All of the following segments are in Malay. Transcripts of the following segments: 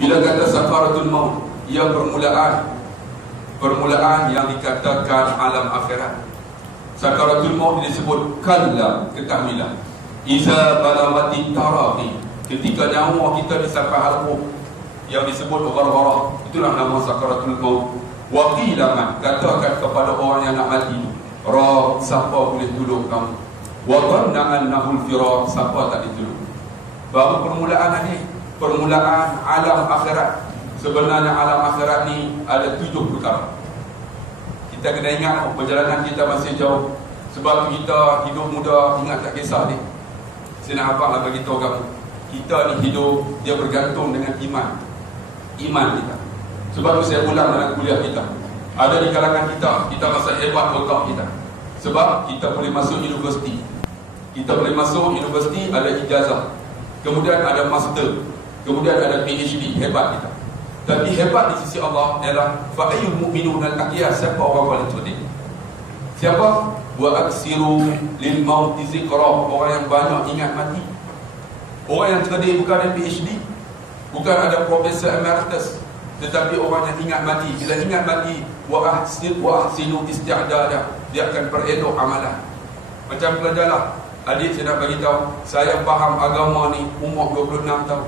Bila kata sakaratul maut, ia permulaan yang dikatakan alam akhirat. Sakaratul maut disebut kalla, ketahuilah, iza balagati taraqi, ketika nyawa kita disampai halqum, yang disebut ghargharah, itulah nama sakaratul maut. Wa qila man, katakan kepada orang yang nak mati, ra, siapa boleh tolong kamu? Wa dhanna annahu al-firar, siapa tak ditolong? Baru permulaan ni, permulaan alam akhirat. Sebenarnya alam akhirat ni ada 7 perkara. Kita kena ingat perjalanan kita masih jauh. Sebab tu kita hidup muda, ingat tak kisah ni. Saya nak abang lah beritahu kamu, kita ni hidup, dia bergantung dengan iman kita. Sebab tu saya ulang dalam kuliah kita, ada di kalangan kita rasa hebat otak kita, sebab kita boleh masuk universiti. Kita boleh masuk universiti, ada ijazah, kemudian ada master, kemudian ada PhD, hebat kita. Tapi hebat di sisi Allah ialah fa'ayyul mu'minun al-aqiyah, siapa orang paling cerdik? Siapa? Wa aksiru lil mauti zikra, orang yang banyak ingat mati. Orang yang cerdik bukan ada PhD, bukan ada profesor emeritus, tetapi orang yang ingat mati. Bila ingat mati, wa ahsinu isti'dada, dia akan perelok amalan. Macam pelajarlah, adik saya nak bagi tahu, saya faham agama ni umur 26 tahun.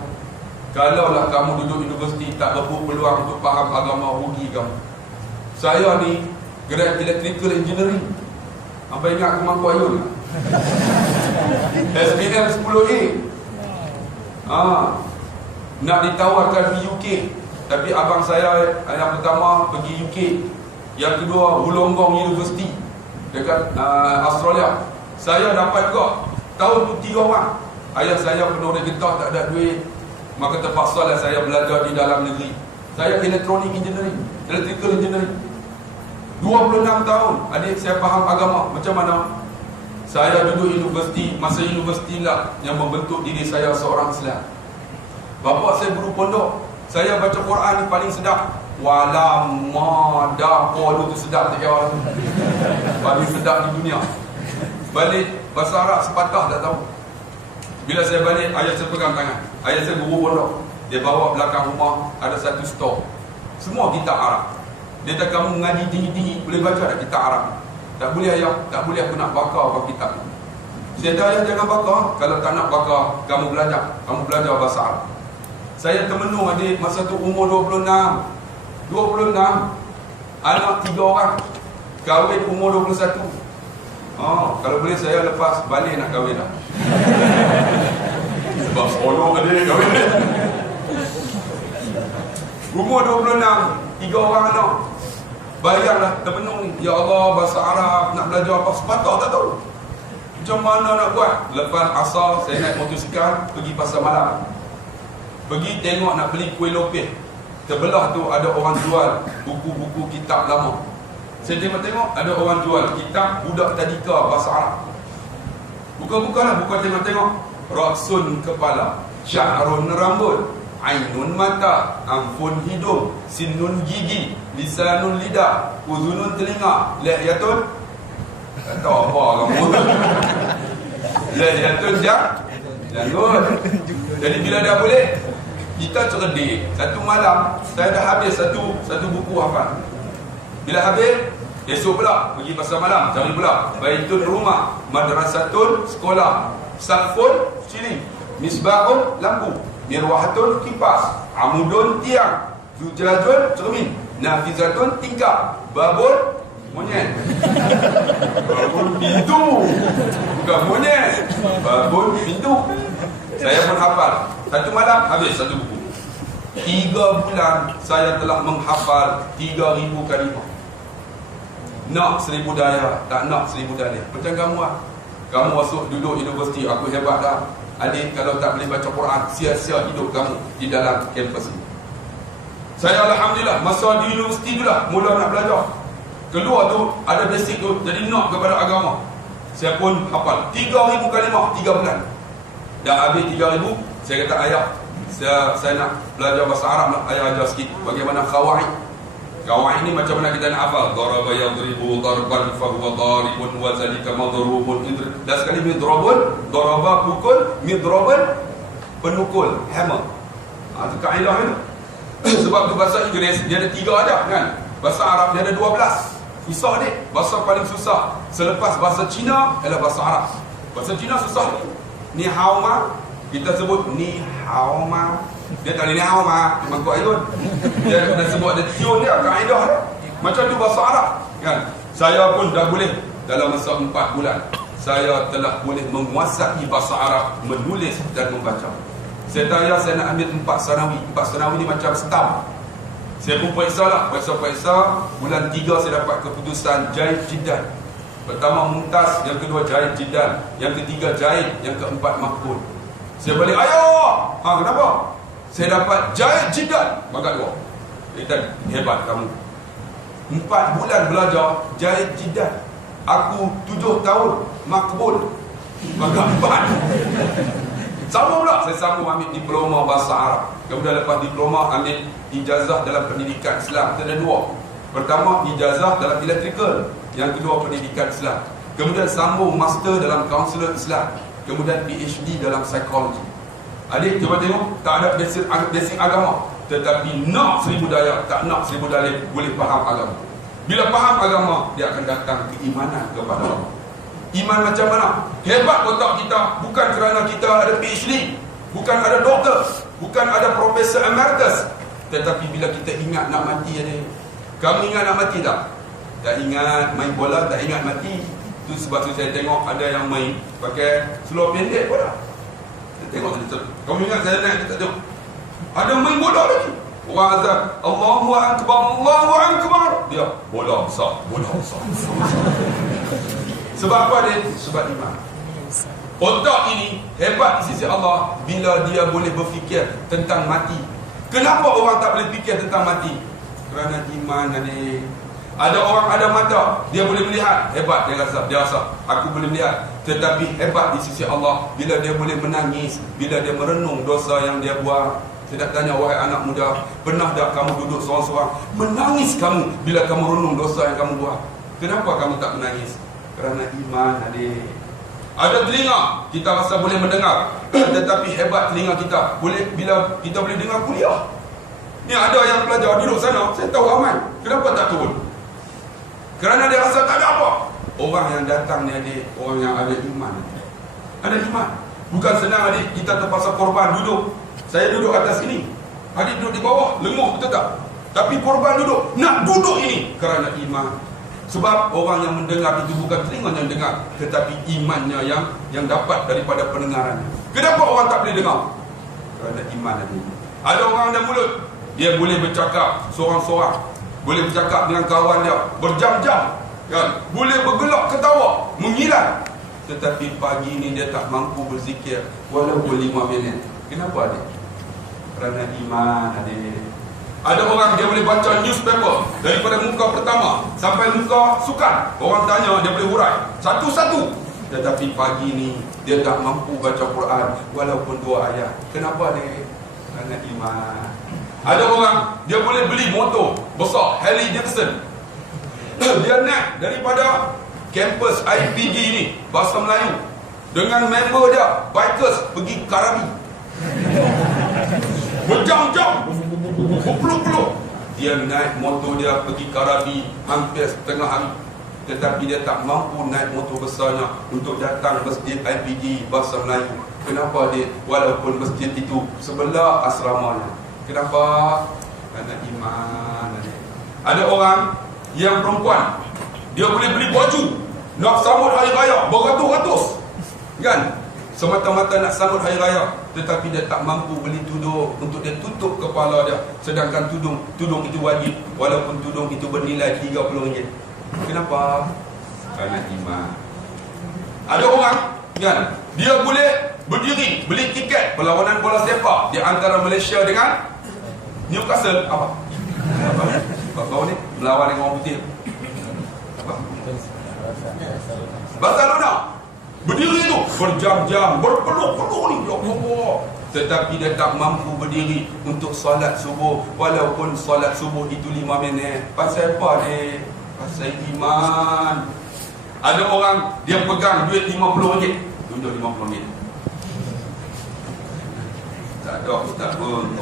Kalaulah kamu duduk universiti tak rebut peluang untuk faham agama, rugi kamu. Saya ni grad electrical engineering. Apa ingat Kemangku Ayun? SPM 10A. Nak ditawarkan pergi UK, tapi abang saya yang pertama pergi UK, yang kedua Wollongong University dekat Australia. Saya dapat juga. Tahun tu 3 orang. Ayah saya penuh getah, tak ada duit, maka terpaksalah saya belajar di dalam negeri. Saya electronic engineering, electrical engineering. 26 tahun, adik saya faham agama. Macam mana? Saya duduk universiti, masa universiti lah yang membentuk diri saya seorang Islam. Bapa saya guru pondok, saya baca Quran ni paling sedap. Walama daqalu tu sedap tak kira. Paling sedap di dunia. Balik bahasa Arab sepatah tak tahu. Bila saya balik, ayah saya pegang tangan. Ayah saya guru pondok, dia bawa belakang rumah ada satu store, semua kitab Arab. Dia kata, kamu mengaji tinggi-tinggi, boleh baca tak kitab Arab? Tak boleh ayah, tak boleh, aku nak bakar kitab. Saya kata, ayah jangan bakar. Kalau tak nak bakar, kamu belajar bahasa Arab. Saya termenung adik, masa tu umur 26. Anak 3 orang, kahwin umur 21. Kalau boleh saya lepas balik nak kahwin lah. Sebab seronok adik kahwin. Umur 26, 3 orang anak. Bayanglah termenung ni, ya Allah, bahasa Arab, nak belajar apa, sepatah tak tahu macam mana nak buat. Lepas asar saya naik motosikal pergi pasar malam, pergi tengok nak beli kuih lopeh. Sebelah tu ada orang jual buku-buku kitab lama. Saya tengok ada orang jual kitab budak tadika bahasa Arab. Buka-bukalah, buka tengok-tengok. Raksun kepala, sya'run rambut, ainun mata, anfun hidung, sinnun gigi, lisanun lidah, uzunun telinga, lihyatun, tak tahu apa kamu. Lihyatun janggut. Jadi bila dah boleh, kita cerdik. Satu malam saya dah habis satu buku hafal. Bila habis, esok pula pergi pasar malam, cari pula baitun rumah, madrasatun sekolah, saqfun cili, misbahun lampu, mirwahatun kipas, amudun tiang, zujajun cermin, nafizatun tingkap, babun monyet. Babun pintu, bukan monyet, babun pintu. Saya pun hafal. Satu malam habis satu buku. 3 bulan saya telah menghafal 3,000 kalimah. Nak 1,000 daya, tak nak 1,000 daya. Macam kamu lah. Kamu masuk duduk universiti, aku hebat dah. Adik, kalau tak boleh baca Quran, sia-sia hidup kamu di dalam kampus ini. Saya Alhamdulillah, masa di universiti tu lah mula nak belajar. Keluar tu, ada basic tu, jadi nak kepada agama. Saya pun hafal 3,000 kalimah 3 bulan. Dah habis 3,000, saya kata ayah, saya nak belajar bahasa Arab lah. Ayah ajar sikit bagaimana qawaid. Qawaid ni macam mana kita nak hafal. Daraba yadribu darban fahuwa daribun wa zalika madrubun. Dah sekali midrabun, daraba pukul, midrabun penukul, hammer. Itu kaedah itu. Sebab tu bahasa Inggeris dia ada 3 adab kan. Bahasa Arab dia ada 12. Susah ni. Bahasa paling susah selepas bahasa Cina adalah bahasa Arab. Bahasa Cina susah ni. Ni hao ma, kita sebut ni hao ma. Dia tak ni hao ma, dia mangkuk ayun. Dia kena sebut ada tune dia, kaedah dia. Macam tu bahasa Arab kan. Saya pun dah boleh dalam masa 4 bulan saya telah boleh menguasai bahasa Arab, menulis dan membaca. Saya tanya saya nak ambil 4 sanawi. 4 sanawi ni macam stamp. Saya pun periksa lah, periksa. Bulan 3 saya dapat keputusan Jaid Jiddan. Pertama Mumtaz, yang kedua Jaid Jiddan, yang ketiga Jaid, yang keempat Makbul. Saya balik, ayo! Kenapa? Saya dapat Jaid Jiddan. Maka dua. Kita hebat kamu. 4 bulan belajar Jaid Jiddan. Aku 7 tahun Makbul. Maka 4. Sambung pula, saya sambung ambil diploma bahasa Arab. Kemudian lepas diploma ambil ijazah dalam pendidikan Islam. Ada 2. Pertama ijazah dalam electrical, yang kedua pendidikan Islam. Kemudian sambung master dalam kaunselor Islam. Kemudian PhD dalam psikologi. Adik cuba tengok, tak ada basic agama, tetapi nak 1000 daya, tak nak 1000 dalil, boleh faham agama. Bila faham agama, dia akan datang keimanan kepada Allah. Iman macam mana? Hebat otak kita bukan kerana kita ada PhD, bukan ada doktor, bukan ada profesor emeritus, tetapi bila kita ingat nak mati aja. Kamu ingat nak mati tak? Tak ingat main bola, tak ingat mati. Itu sebab tu saya tengok ada yang main pakai seluar pendek bola. Saya tengok dia. Kamu ingat saya naik kita tengok. Ada main bola lagi. Orang azan, Allahu Akbar, Allahu Akbar. Dia bola besar, bola besar. Sebab apa dia? Sebab iman. Otak ini hebat di sisi Allah bila dia boleh berfikir tentang mati. Kenapa orang tak boleh fikir tentang mati? Kerana iman adik. Ada orang ada mata, dia boleh melihat, hebat dia rasa aku boleh melihat. Tetapi hebat di sisi Allah bila dia boleh menangis, bila dia merenung dosa yang dia buat. Saya nak tanya, wahai anak muda, pernah tak kamu duduk seorang-seorang menangis kamu bila kamu renung dosa yang kamu buat? Kenapa kamu tak menangis? Kerana iman adik. Ada telinga, kita rasa boleh mendengar, tetapi hebat telinga kita boleh bila kita boleh dengar kuliah. Ni ada yang pelajar duduk sana, saya tahu ramai. Kenapa tak turun? Kerana dia rasa tak ada apa. Orang yang datang ni adik, orang yang ada iman. Ada iman. Bukan senang adik, kita terpaksa korban duduk. Saya duduk atas sini, adik duduk di bawah, lenguh, betul tak? Tapi korban duduk, nak duduk ini kerana iman. Sebab orang yang mendengar itu bukan telinga yang dengar, tetapi imannya yang dapat daripada pendengarannya. Kenapa orang tak boleh dengar? Kerana iman adik. Ada orang ada mulut, dia boleh bercakap seorang-seorang, boleh bercakap dengan kawan dia berjam-jam, kan? Boleh bergelak ketawa, mengilat. Tetapi pagi ni dia tak mampu berzikir walaupun 5 minit. Kenapa adik? Kerana iman adik. Ada orang dia boleh baca newspaper daripada muka pertama sampai muka sukan. Orang tanya dia boleh hurai satu-satu. Tetapi pagi ni dia tak mampu baca Quran walaupun 2 ayat. Kenapa adik? Kerana iman. Ada orang dia boleh beli motor besar Harley Davidson. Dia naik daripada kampus IPG ni bahasa Melayu dengan member dia bikers pergi Karabi. Berjam-jam, berpuluh-puluh. Dia naik motor dia pergi Karabi hampir setengah hari. Tetapi dia tak mampu naik motor besarnya untuk datang masjid IPG bahasa Melayu. Kenapa dia? Walaupun masjid itu sebelah asramanya. Kenapa? Kerana iman. Ada orang yang perempuan, dia boleh beli baju nak sambut hari raya beratus-ratus, kan? Semata-mata nak sambut hari raya, tetapi dia tak mampu beli tudung untuk dia tutup kepala dia. Sedangkan tudung itu wajib, walaupun tudung itu bernilai RM30. Kenapa? Kerana iman. Ada orang, kan, dia boleh berdiri beli tiket perlawanan bola sepak di antara Malaysia dengan Newcastle. Apa kau ni melawan dengan orang putih? Apa? Barcelona. Berdiri tu berjam-jam, berpeluh-peluh ni, ya Allah. Tetapi dia tak mampu berdiri untuk solat subuh, walaupun solat subuh itu 5 minit. Pasal apa ni? Pasal iman. Ada orang dia pegang duit RM50, tunjuk RM50. Tak ada ustaz pun.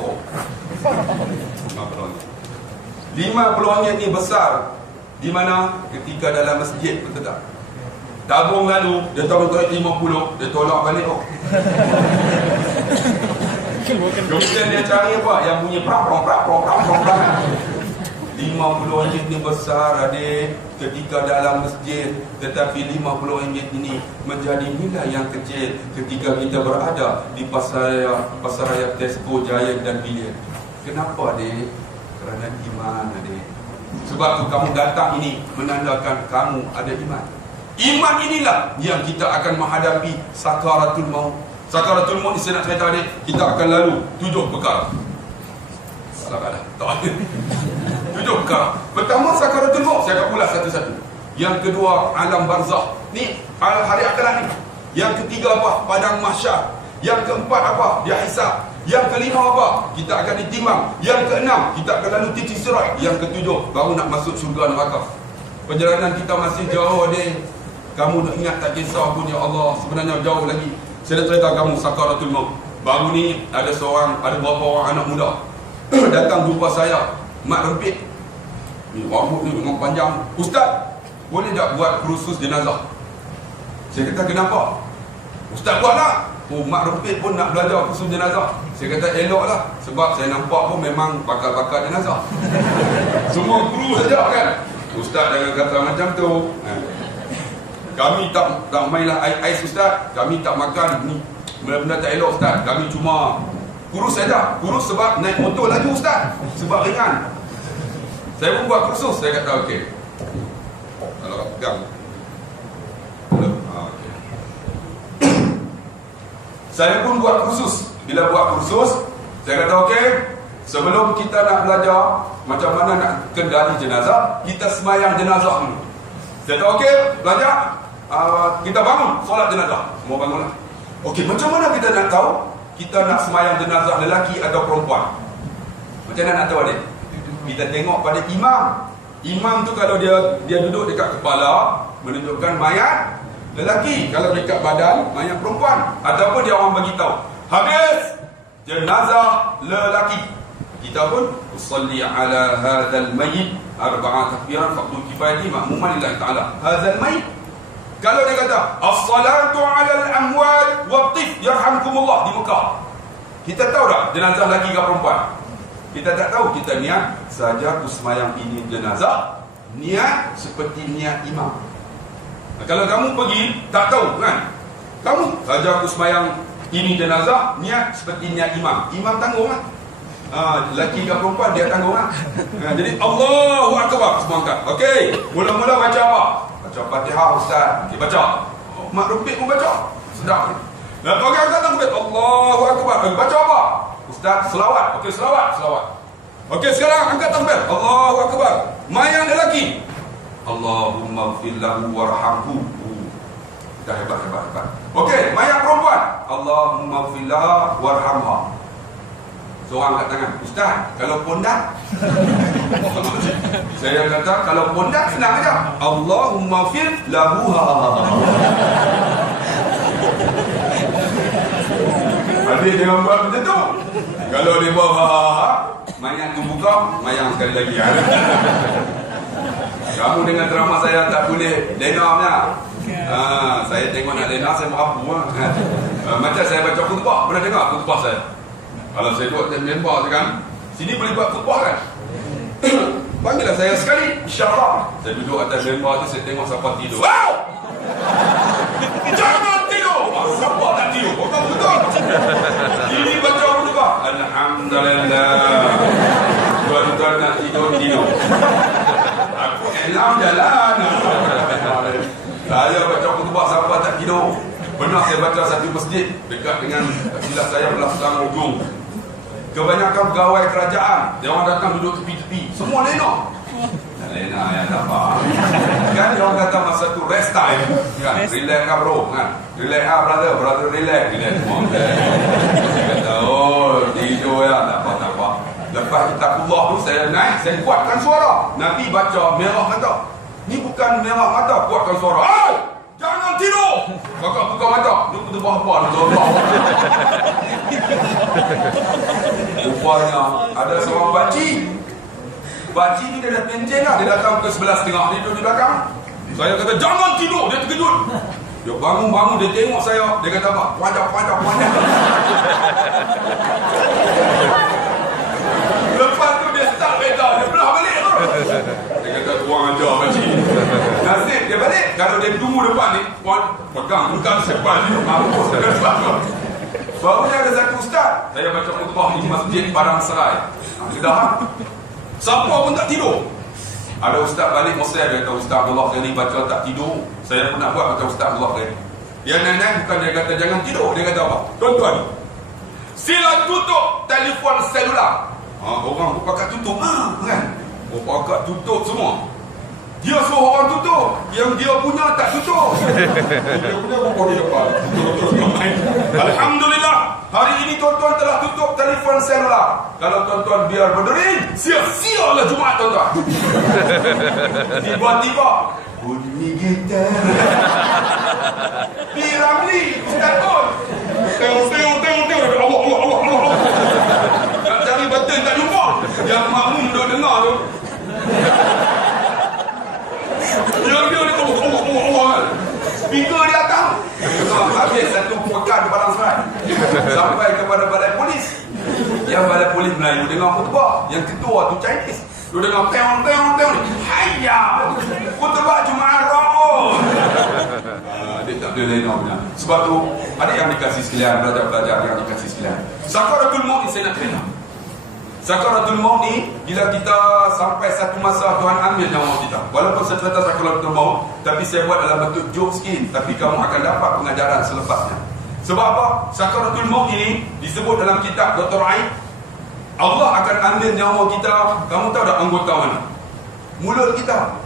RM50 ni besar. Di mana? Ketika dalam masjid, betul tak? Tabung lalu, dia tahu untuk 50, dia tolak balik. Kemudian dia cari apa? Yang bunyi prak. RM50 ni besar, adik, ketika dalam masjid. Tetapi RM50 ini menjadi nilai yang kecil ketika kita berada di pasaraya Tesco, Giant dan Giant. Kenapa, adik? Kerana iman, adik. Sebab tu kamu datang ini menandakan kamu ada iman. Iman inilah yang kita akan menghadapi sakaratul maut. Sakaratul maut ni saya nak cerita, adik. Kita akan lalu 7 perkara. Salah. Tak. 7 perkara. Pertama, sakaratul maut. Saya akan ulas satu-satu. Yang kedua, alam barzakh. Ni hari akhirat ni. Yang ketiga apa? Padang mahsyar. Yang keempat apa? Dia hisab. Yang kelima apa? Kita akan ditimbang. Yang keenam, kita akan lalu titik sirat. Yang ketujuh, baru nak masuk syurga neraka. Perjalanan kita masih jauh, adik. Kamu nak ingat tak kisah pun, ya Allah. Sebenarnya jauh lagi. Saya dah cerita kamu sakaratul maut. Baru ni ada beberapa orang anak muda datang jumpa saya. Mak rempit ni, rambut ni memang panjang. Ustaz, boleh tak buat kursus jenazah? Saya kata, kenapa? Ustaz buat tak? Oh, mak rempit pun nak belajar kursus jenazah. Saya kata, elok lah. Sebab saya nampak pun memang bakal jenazah. Semua guru saja kan. Ustaz jangan kata macam tu. Kami tak mainlah ais Ustaz. Kami tak makan ni benda-benda tak elok Ustaz. Kami cuma kurus saja. Kurus sebab naik motor laju Ustaz. Sebab ringan. Saya pun buat kursus. Saya kata okey. Kalau pegang. Okay. Saya pun buat kursus. Bila buat kursus, saya kata okey, sebelum kita nak belajar macam mana nak kendali jenazah, kita semayang jenazah dulu. Saya kata okey, belajar, kita bangun solat jenazah. Semua bangunlah. Okey, macam mana kita nak tahu kita nak semayang jenazah lelaki atau perempuan? Macam mana nak tahu, adik? Kita tengok pada imam. Imam tu kalau dia duduk dekat kepala, menunjukkan mayat lelaki. Kalau dekat badan, mayat perempuan. Ataupun dia orang bagi tahu, habis jenazah lelaki, kita pun usalli ala hadzal mayyit arba'a takbiran faqdu kifayati ma'muman lillahi ta'ala. Hadzal mayyit, kalau dia kata as-salatu 'ala al-amwat waqtif yarhamkumullah di Mekah, kita tahu tak jenazah lelaki ke perempuan? Kita tak tahu. Kita niat saja kusmayang ini jenazah, niat seperti niat imam. Kalau kamu pergi tak tahu kan, kamu saja kusmayang ini jenazah, niat seperti niat imam. Imam tanggung kan? Lelaki ke perempuan dia tanggung kan? Jadi Allahu Akbar, semua angkat. Okey, mula-mula baca apa? Baca Fatihah Ustaz. Okey, baca. Mak rempit pun baca. Sedap. Okey, angkat tangan. Allahu Akbar. Baca apa? Ustaz, selawat. Okey, selawat. Okey, sekarang angkat tangan. Allahu Akbar. Mayat lelaki, Allahumma ighfir lahu warhamhu. Dah hebat. Okey, mayat perempuan, Allahumma ighfir laha warhamha. Seorang angkat tangan. Ustaz, kalau pondak? Saya kata, kalau pondak senang aja. Allahumma ighfir lahu. Adik jangan buat macam tu. Kalau dia buat mayat tu buka, mayang sekali lagi. Kamu dengan drama saya tak boleh lena punya. Saya tengok nak lena, saya merapu. Macam saya baca khutbah, pernah dengar khutbah saya? Kalau saya duduk di member kan, sini boleh buat khutbah kan? Panggillah saya sekali, insyaAllah. Saya duduk atas member tu, saya tengok siapa tidur. Wow! Jangan tidur! Siapa tak tidur? Kau betul? Ini baca khutbah. Alhamdulillah. Tuan-tuan nak tidur. Aku elam jalan. Saya baca khutbah siapa tak tidur. Pernah saya baca satu masjid dekat dengan silap saya belakang ujung. Kebanyakan pegawai kerajaan, dia orang datang duduk tepi-tepi, semua lena. Lena yang dapat. Kan dia orang kata masa tu rest time kan? Relax lah bro kan? Relax lah brother relax semua. Saya kata tidur ya, tak apa. Lepas kita keluar tu saya naik, saya kuatkan suara. Nabi baca merah mata. Ni bukan merah mata, kuatkan suara. Jangan tidur. Kakak buka mata. Dia kutubah apa? Rupanya ada seorang pakcik. Pakcik ni dia dah pencen lah. Dia datang ke 11.30. Dia duduk di belakang. Saya kata, jangan tidur. Dia terkejut. Dia bangun-bangun, dia tengok saya. Dia kata apa? Wajah. Lepas tu dia start kereta. Dia belah balik tu. Dia kata, tuang ajar pakcik. Nasib dia balik. Kalau dia tunggu depan ni, pegang sepan ni. Mampus ke depan tu. Barunya ada satu ustaz. Saya baca khutbah di Masjid Padang Serai. Sudah. Siapa pun tak tidur. Ada ustaz balik Mesir. Dia kata, Ustaz Abdullah Ghani baca tak tidur. Saya pernah buat macam Ustaz Abdullah Ghani. Yang nenek bukan dia kata jangan tidur. Dia kata apa? Tuan-tuan, sila tutup telefon selular. Orang pun pakat tutup. Kan? Orang pakat tutup semua. Dia suruh orang tutup. Yang dia punya tak tutup. Dia punya pun di depan. Alhamdulillah. Hari ini tuan-tuan telah tutup telefon selular. Kalau tuan-tuan biar berdering, sia-sialah Jumaat tuan-tuan. Tiba-tiba bunyi gitar di Ramli Ustaz pun tengok Allah nak cari betul tak jumpa. Yang makmum duduk dengar tu dia Allah speaker di atas. Habis satu pekan di Padang Serai sampai kepada balai polis. Yang balai polis Melayu dengar khutbah, yang ketua tu Chinese. Dia dengar peong. Hayya khutbah Jumaat Ra'ul. Dia tak boleh lain orang. Sebab tu adik yang dikasih sekalian, pelajar-pelajar yang dikasih sekalian, Sakaratul Maut ni saya nak terima. Sakaratul Maut ni bila kita sampai satu masa Tuhan ambil nyawa kita. Walaupun saya cerita Sakaratul Maut, tapi saya buat dalam bentuk joke sikit. Tapi kamu akan dapat pengajaran selepasnya. Sebab apa? Sakaratul Maut ini disebut dalam kitab Dr. Aid. Allah akan ambil nyawa kita. Kamu tahu tak anggota mana? Mulut kita.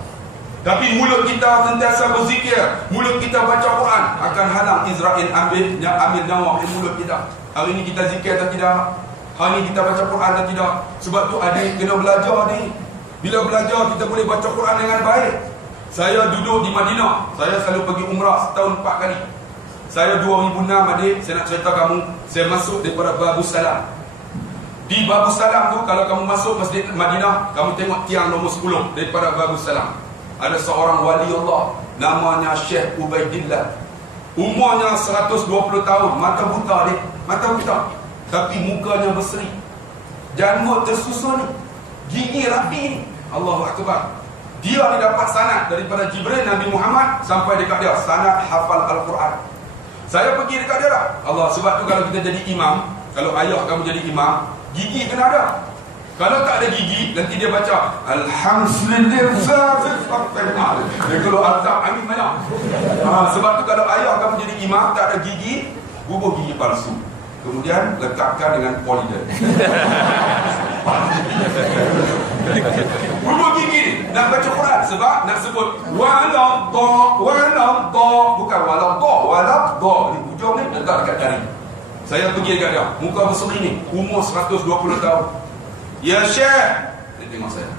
Tapi mulut kita sentiasa berzikir, mulut kita baca Quran, akan halang Israel ambil nyawa di mulut kita. Hari ini kita zikir atau tidak? Hari ini kita baca Quran atau tidak? Sebab tu adik kena belajar ni. Bila belajar kita boleh baca Quran dengan baik. Saya duduk di Madinah. Saya selalu pergi umrah setahun 4 kali. Saya 2006 adik, saya nak cerita kamu, saya masuk daripada Babus Salam. Di Babus Salam tu, kalau kamu masuk Masjid Madinah, kamu tengok tiang nombor 10 daripada Babus Salam. Ada seorang wali Allah, namanya Syekh Ubaidillah. Umurnya 120 tahun, mata buta dia, mata buta. Tapi mukanya berseri. Janggut tersusun, gigi rapi. Allahu Akbar. Dia ni dapat sanad daripada Jibril Nabi Muhammad sampai dekat dia, sanad hafal Al-Quran. Saya pergi dekat dia lah. Allah, sebab tu kalau kita jadi imam, kalau ayah kamu jadi imam, gigi kena ada. Kalau tak ada gigi, nanti dia baca Alhamdulillah. Dia kalau azab angin banyak. Sebab tu kalau ayah kamu jadi imam, tak ada gigi, bubuh gigi palsu. Kemudian lekatkan dengan polydent. Bubuh gigi nak baca Quran. Sebab nak sebut waladha, bukan waladha. Ni hujung ni letak dekat jari. Saya pergi dekat dia, muka berseri ni, umur 120 tahun. Ya Syekh, dia tengok saya.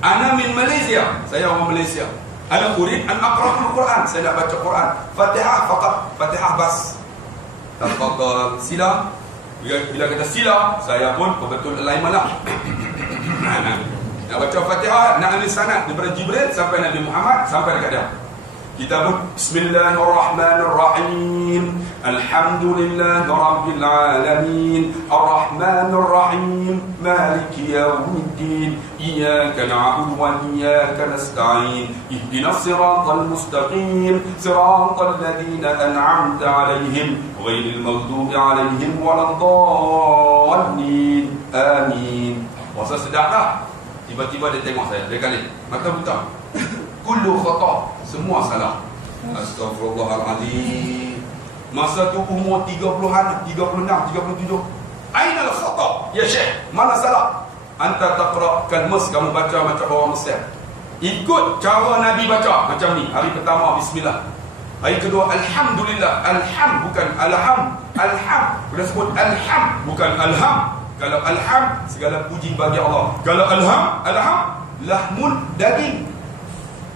Ana min Malaysia, saya orang Malaysia. Ana urid an aqra'ul Quran, saya nak baca Quran. Fatihah faqat, Fatihah bas. Tafadhal sila. Bila kata sila, saya pun betul alignment lah. Nak baca Fatihah, nak ambil sanad daripada Jibril sampai Nabi Muhammad, sampai dekat dia. Kita pun Bismillahirrahmanirrahim. Alhamdulillahi Rabbil Alamin. Ar-Rahmanir-Rahim. Maliki Yawmiddin. Iyyaka na'budu wa iyyaka nasta'in. Ihdinas siratal mustaqim. Siratal ladzina an'amta 'alaihim ghairil maghdubi 'alaihim waladdallin. Amin. Puasa sedap tak? Tiba-tiba dia tengok saya, dia kali mata buta. Kullu khata, semua salah. Astaghfirullahaladzim. Masa tu umur 30-an, 36, 37. Ainal khata? Ya Syekh, mana salah? Anta taqra kalmus, kamu baca macam orang Mesir. Ikut cara Nabi baca macam ni. Hari pertama bismillah. Hari kedua alhamdulillah. Alham bukan alham. Alham. Bila sebut alham bukan alham. Kalau alham, segala puji bagi Allah. Kalau alham lahmun, daging.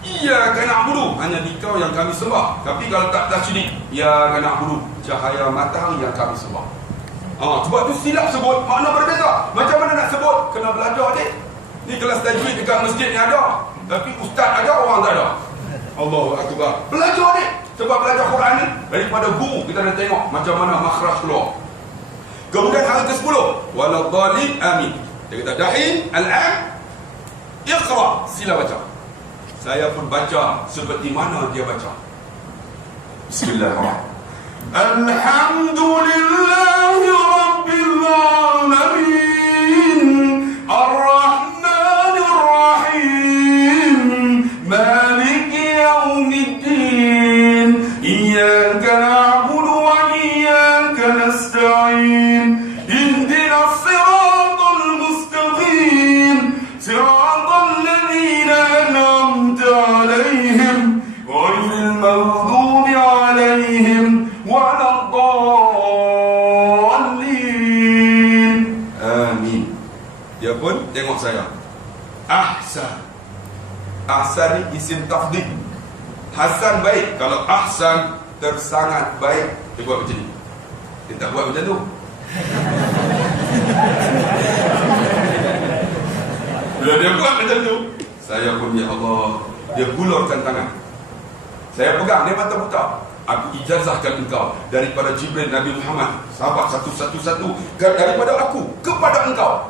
Iyyaka na'budu, hanya dikau yang kami sembah. Tapi kalau tak syirik, iyyaka na'budu, cahaya matahari yang kami sembah. Sebab tu silap sebut, makna berbeza. Macam mana nak sebut? Kena belajar ni. Ni kelas kelas tajwid dekat masjid ni ada, tapi ustaz ada, orang tak ada. Allahu Akbar. Belajar ni. Sebab belajar Quran ni daripada guru kita dah tengok macam mana makhraj keluar. Kemudian ayat ke-10, waladhdallin amin. Dia kata dahin al-an iqra, sila baca. Saya pun baca seperti mana dia baca. Bismillahirrahmanirrahim. Alhamdulillahi rabbil alamin. Ar-Rahmanir Rahim. Maliki yaumiddin. Iyyaka na'budu wa iyyaka nasta'in. Ihdinas siratal mustaqim. Siratal ladzina an'amta 'alaihim ghairil maghdubi 'alaihim waladdallin. Amin. Dia pun tengok saya. Ahsan. Ahsan ni isim tafdhil. Hasan baik. Kalau ahsan tersangat baik, dia buat macam ni. Dia tak buat macam tu. Bila dia buat macam tu, saya pun ya Allah, dia gulurkan tangan. Saya pegang, dia mata buta. Aku ijazahkan engkau daripada Jibril Nabi Muhammad, sahabat satu-satu daripada aku kepada engkau.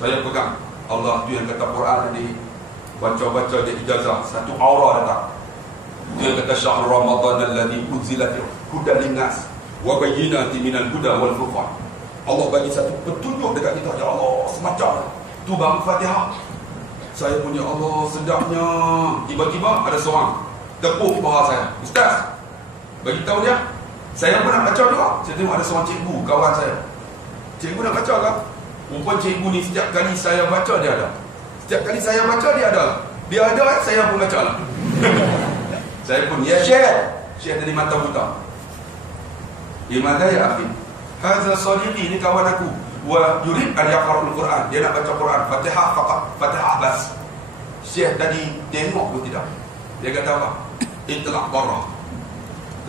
Saya pegang. Allah tu yang kata Quran tadi, baca-baca dia ijazah, satu aura datang. Dia kata syahr Ramadan alladhi unzila fihi hudan linnas wa bayyinatin minal huda wal furqan. Allah bagi satu petunjuk dekat kita, ya Allah, semacam tu bang Fatihah. Saya punya Allah sedapnya. Tiba-tiba ada seorang tepuk paha saya. Ustaz, bagi tahu dia, saya pun nak baca juga. Saya tengok ada seorang cikgu, kawan saya. Cikgu nak baca ke? Rupanya cikgu ni setiap kali saya baca dia ada. Setiap kali saya baca dia ada. Dia ada, saya pun baca lah. Saya pun, ya Syekh. Syekh tadi mata buta. Limadha ya akhi? Hadza sadiqi, ni kawan aku. Wa yurid an yaqra'ul Quran. Dia nak baca Quran, Fatihah faqat, Fatihah bas. Syekh tadi tengok pun tidak. Dia kata apa? Itlaq barra.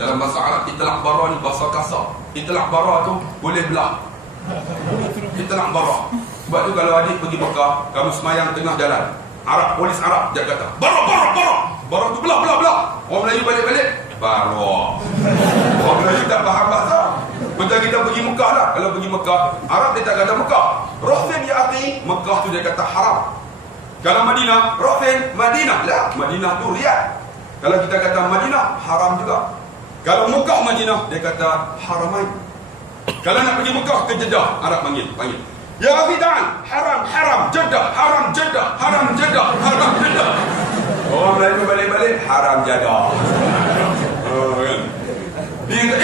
Dalam bahasa Arab, itlaq barra ni bahasa kasar. Itlaq barra tu boleh belah. Itlaq barra. Sebab tu kalau adik pergi Mekah, kamu semayang tengah jalan, Arab, polis Arab dia kata barra barra barra. Barra tu belah belah belah. Orang Melayu balik-balik barra. Orang Melayu tak faham bahasa. Betul kita pergi Mekah lah. Kalau pergi Mekah, Arab dia tak kata Mekah. Rafin ya akhi, Mekah tu dia kata haram. Kalau Madinah, Rafin Madinah lah. Madinah tu Riyadh. Kalau kita kata Madinah, haram juga. Kalau Mekah Madinah, dia kata haramain. Kalau nak pergi Mekah ke Jeddah, Arab panggil. Ya akhi ta'al, haram, haram, Jeddah, haram, Jeddah, haram, Jeddah, haram, Jeddah. Orang Melayu balik-balik, haram Jeddah. Dia kata,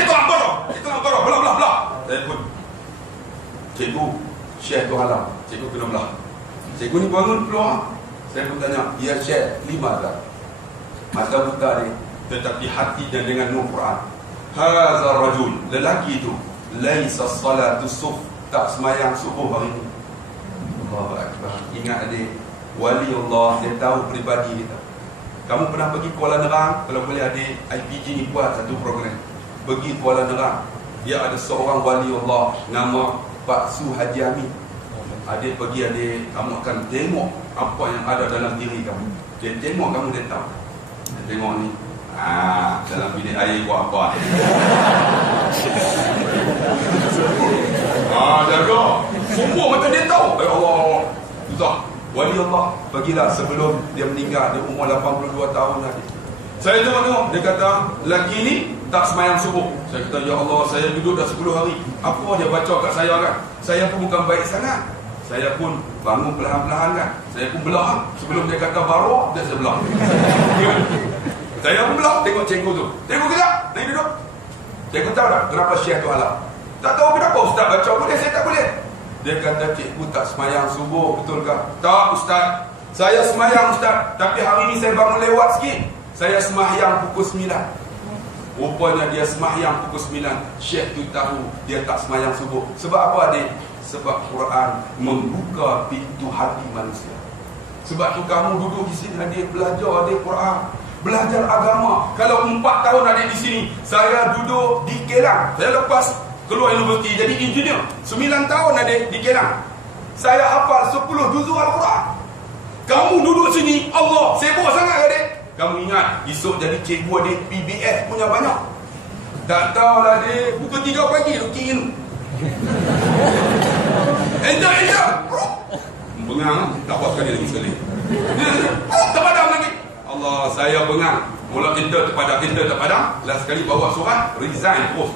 itu nak barah, belah. Saya pun, cikgu, Syekh tu halam, cikgu kena belah. Cikgu ni bangun keluar. Saya pun tanya, ya Syekh, 5 tak? Mata buta ni, tetapi hatinya dengan nur Quran. Hazar rajul, lelaki tu, laisa salatu suf, tak semayang subuh hari ni. Allahu Akbar. Ingat adik, wali Allah, dia tahu peribadi kita. Kamu pernah pergi Kuala Nerang? Kalau boleh adik, IPG ni buat satu program. Pergi Kuala Nerang, dia ada seorang wali Allah nama Pak Su Haji Amin. Adik pergi, adik, kamu akan tengok apa yang ada dalam diri kamu. Dia tengok kamu, dia tahu. Dia tengok ni, dalam bilik air buat apa? Jaga. Semua macam dia tahu. Ya Allah. Susah. Wali Allah, pergilah sebelum dia meninggal. Dia umur 82 tahun tadi. Saya tengok, dia kata, lelaki ni tak semayang subuh. Saya kata, ya Allah, saya duduk dah 10 hari. Apa dia baca kat saya kan? Saya pun bukan baik sangat. Saya pun bangun perlahan-lahan kan. Saya pun belah. Sebelum dia kata baru, dia saya belah. Saya pun belah, tengok cikgu tu. Tengok kejap, naik duduk. Cikgu tahu tak kenapa Syekh tu halang? Tak tahu kenapa Ustaz baca boleh, saya tak boleh. Dia kata, cikgu tak semayang subuh, betul ke? Tak Ustaz, saya semayang Ustaz, tapi hari ni saya bangun lewat sikit. Saya semayang pukul 9. Rupanya dia semayang pukul 9. Syekh tu tahu dia tak semayang subuh. Sebab apa adik? Sebab Quran membuka pintu hati manusia. Sebab tu kamu duduk di sini adik, belajar adik Quran, belajar agama. Kalau 4 tahun adik di sini, saya duduk di Kelang. Saya lepas keluar universiti jadi engineer. 9 tahun adik di Kelang. Saya hafal 10 juzuk Al-Quran. Kamu duduk sini, Allah sibuk sangat adik. Kamu ingat esok jadi cikgu adik PBS punya banyak. Tak tahulah adik, pukul 3 pagi duk kira. Enjak bengang, tak buat sekali lagi sekali. Tak padam lagi. Allah, saya bengang. Mula kita tak padam. Last sekali bawa surat, resign terus.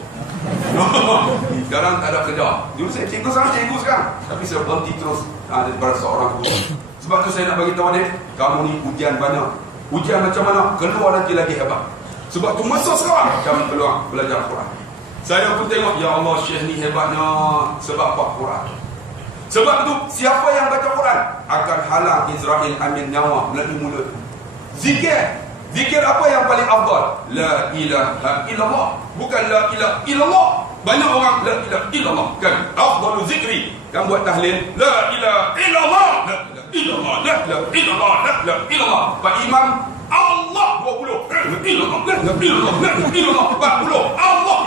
Sekarang tak ada kerja. Dulu saya cikgu sekarang. Tapi saya berhenti terus daripada seorang guru. Sebab tu saya nak bagi tahu adik, kamu ni ujian banyak. Ujian macam mana? Keluar nanti lagi hebat. Sebab tu masa sekarang jangan keluar belajar Quran. Saya pun tengok, ya Allah, Syekh ni hebatnya sebab apa? Quran. Sebab tu siapa yang baca Quran akan halang Israel ambil nyawa melalui mulut. Zikir apa yang paling afdal? La ilaha illallah. Bukan la ilaha illallah. Banyak orang la ilaha illallah kan. Afdalu zikri. Kan buat tahlil la ilaha illallah. La ilaha illallah. La ilaha illallah. La ilaha illallah. Pak Imam Allah 20. La ilaha illallah. La ilaha illallah. La ilaha illallah 40. Allah.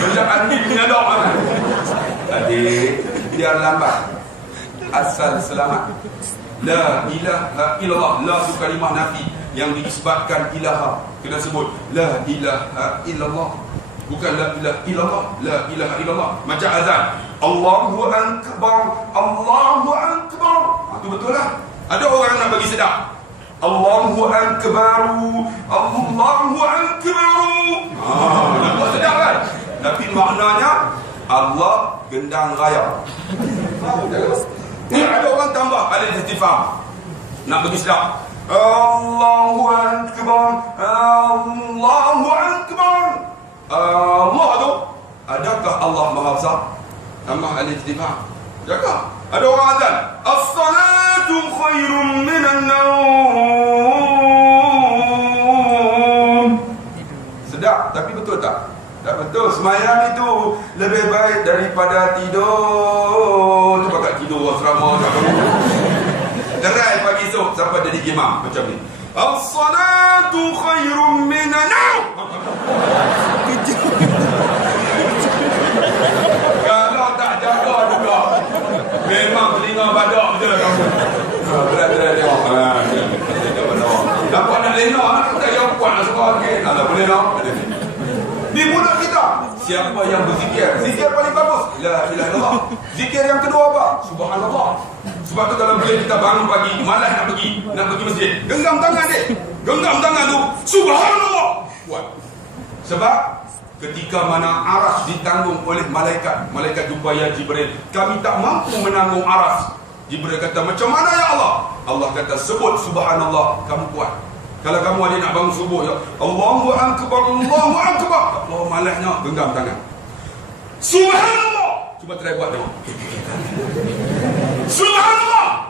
Macam adik punya doa. Adik, biar lambat asal selamat. La ilaha illallah. La tu kalimah nafi yang diisbatkan ilaha. Kena sebut la ilaha illallah. Bukan la ilaha illallah. La ilaha illallah. Macam azan, Allahu akbar, Allahu akbar. Itu betul lah. Ada orang nak bagi sedap, Allahu akbar, Allahu akbar. Nampak sedap kan? Tapi maknanya Allah gendang raya. Ada orang tambah alif istifham nak bagi sedap, Allahu akbar, Allahu akbar. Allah tu, adakah Allah Maha Besar? Tambah alif istifham. Adakah? Ada orang azan, as-salatu khairum minan naum. Sedap, tapi betul tak? Tak betul. Semayang itu lebih baik daripada tidur. Tu pakat tidur asrama tak bangun. Derai pagi esok sampai jadi imam macam ni. As-salatu khairum minan naum. Kalau tak jaga juga, memang telinga badak je kamu. Berat-berat tengok. Nampak nak lena, tak yang kuat nak suka okey. Tak boleh nak. Di mulut kita, siapa yang berzikir, zikir paling bagus la ilaha illallah. Zikir yang kedua apa? Subhanallah. Sebab tu kalau bila kita bangun pagi, malas nak pergi masjid, genggam tangan dek. Genggam tangan tu, subhanallah. Kuat. Sebab ketika mana aras ditanggung oleh malaikat jumpa ya Jibril, kami tak mampu menanggung aras. Jibril kata, macam mana ya Allah? Allah kata, sebut subhanallah, kamu kuat. Kalau kamu ada nak bangun subuh, ya Allahu akbar, Allahu akbar. Allah malasnya genggam tangan. Subhanallah. Cuba try buat tengok. Subhanallah.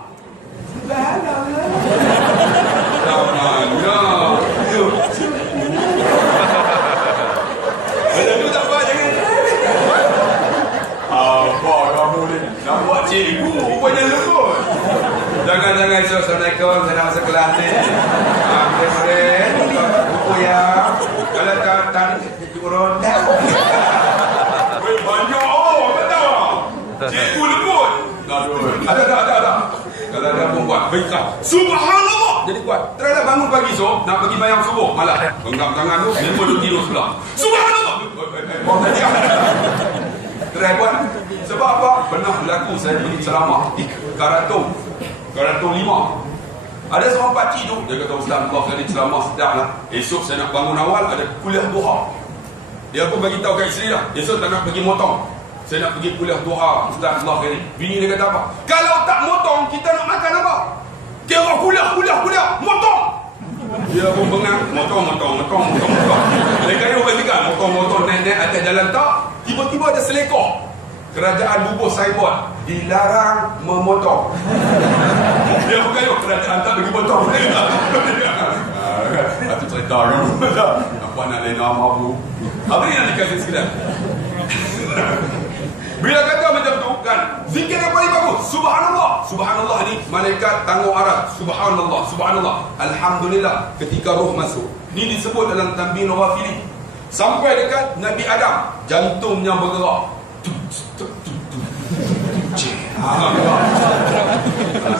Ada tu tak apa jangan. Apa kamu ni? Nak buat cikgu rupanya lembut. Jangan-jangan Assalamualaikum, saya nak masuk kelas ni. Kemarin buku ya. Kalau tak turun. Banyak betul. Cikgu lembut. Ada. Kalau ada pun buat baiklah. Subhanallah. Jadi kuat. Terus bangun pagi esok nak pergi bayang subuh, malah genggam tangan tu, memang duduk tidur sebelah. Subhanallah. Terus buat. Sebab apa? Pernah berlaku saya pergi ceramah di Karatung 5. Ada seorang pakcik tu, dia kata, Ustaz, Allah kali ceramah sedap lah. Esok saya nak bangun awal, ada kuliah duha. Dia pun bagi tahu kat isteri lah, esok tak nak pergi motong, saya nak pergi kuliah duha, Ustaz, Allah kali. Bini dia kata apa? Kalau tak motong, kita nak makan apa? Dia orang kuliah, motong. Dia pun bengang, motong. Lain kali orang cakap, motong, naik atas jalan tak, tiba-tiba ada selekor. Kerajaan bubuh signboard, dilarang memotong. Dia bukan kerajaan tak bagi potong. Itu cerita kan. Apa nak lena mabu. Apa yang dikasih sekalian? Bila kata macam tu kan, zikir yang paling bagus subhanallah. Subhanallah ni malaikat tanggung aras. Subhanallah. Alhamdulillah ketika roh masuk. Ni disebut dalam Tanbih Ghafili. Sampai dekat Nabi Adam, jantungnya bergerak.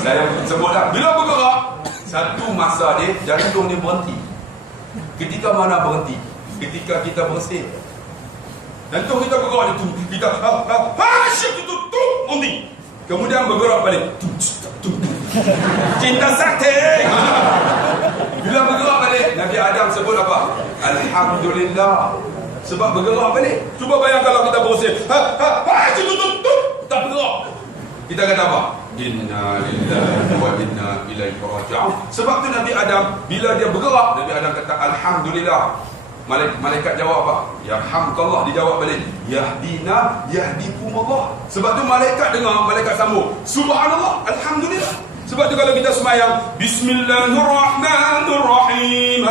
Saya sebutlah, bila bergerak, satu masa dia, jantung dia berhenti. Ketika mana berhenti? Ketika kita bersih. Jantung kita bergerak, kita berhenti. Kemudian bergerak balik. Cinta sakti. Bila bergerak balik, Nabi Adam sebut apa? Alhamdulillah. Sebab bergerak balik. Cuba bayangkan kalau kita berusia tak bergerak. Kita kata apa? Inna lillahi wa inna ilaihi raji'un. Sebab tu Nabi Adam, bila dia bergerak, Nabi Adam kata Alhamdulillah. Malaikat jawab apa? Yarhamkallah. Dijawab balik, Yahdina yahdikumullah. Sebab tu malaikat dengar, malaikat sambung, Subhanallah, Alhamdulillah. Sebab tu kalau kita semayang, Bismillahirrahmanirrahim,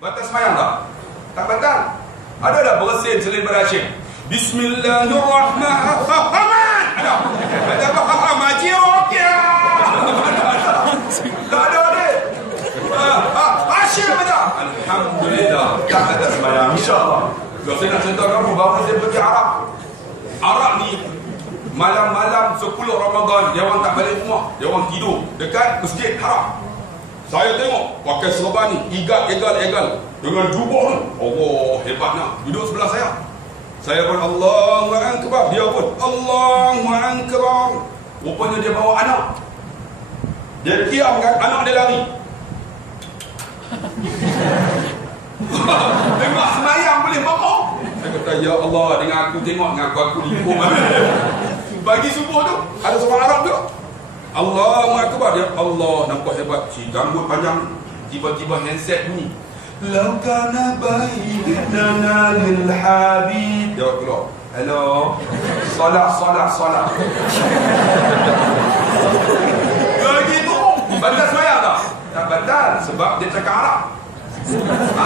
batal semayang tak? Tak batal. Ada tak bersin selain pada Hashim? Bismillahirrahmanirrahim. Ada? Ada apa? Maji okey. Tak ada ni. Hashim ada. Alhamdulillah. Tak ada semayang, insyaAllah. Kalau saya nak cerita kamu, baru saya pergi Arab. Arab ni malam-malam 10 Ramadan, dia orang tak balik rumah, dia orang tidur dekat Masjid Haram. Saya tengok pakai serban ni, egal dengan jubah ni. Allah, hebatnya. Duduk sebelah saya. Saya pun Allahu Akbar, dia pun Allahu Akbar. Rupanya dia bawa anak. Dia kiam kan, anak dia lari. Tengok semayang boleh bangun. Saya kata, ya Allah, dengan aku tengok, dengan aku dihukum. Bagi subuh tu, ada seorang Arab tu, Allahu Akbar, dia Allah, nampak hebat. Si rambut panjang, tiba-tiba handset bunyi. Lau kana bainana lil habib. Dia keluar. Hello. Solat. Begitu. Batal semayang tak? Tak batal, sebab dia cakap Arab.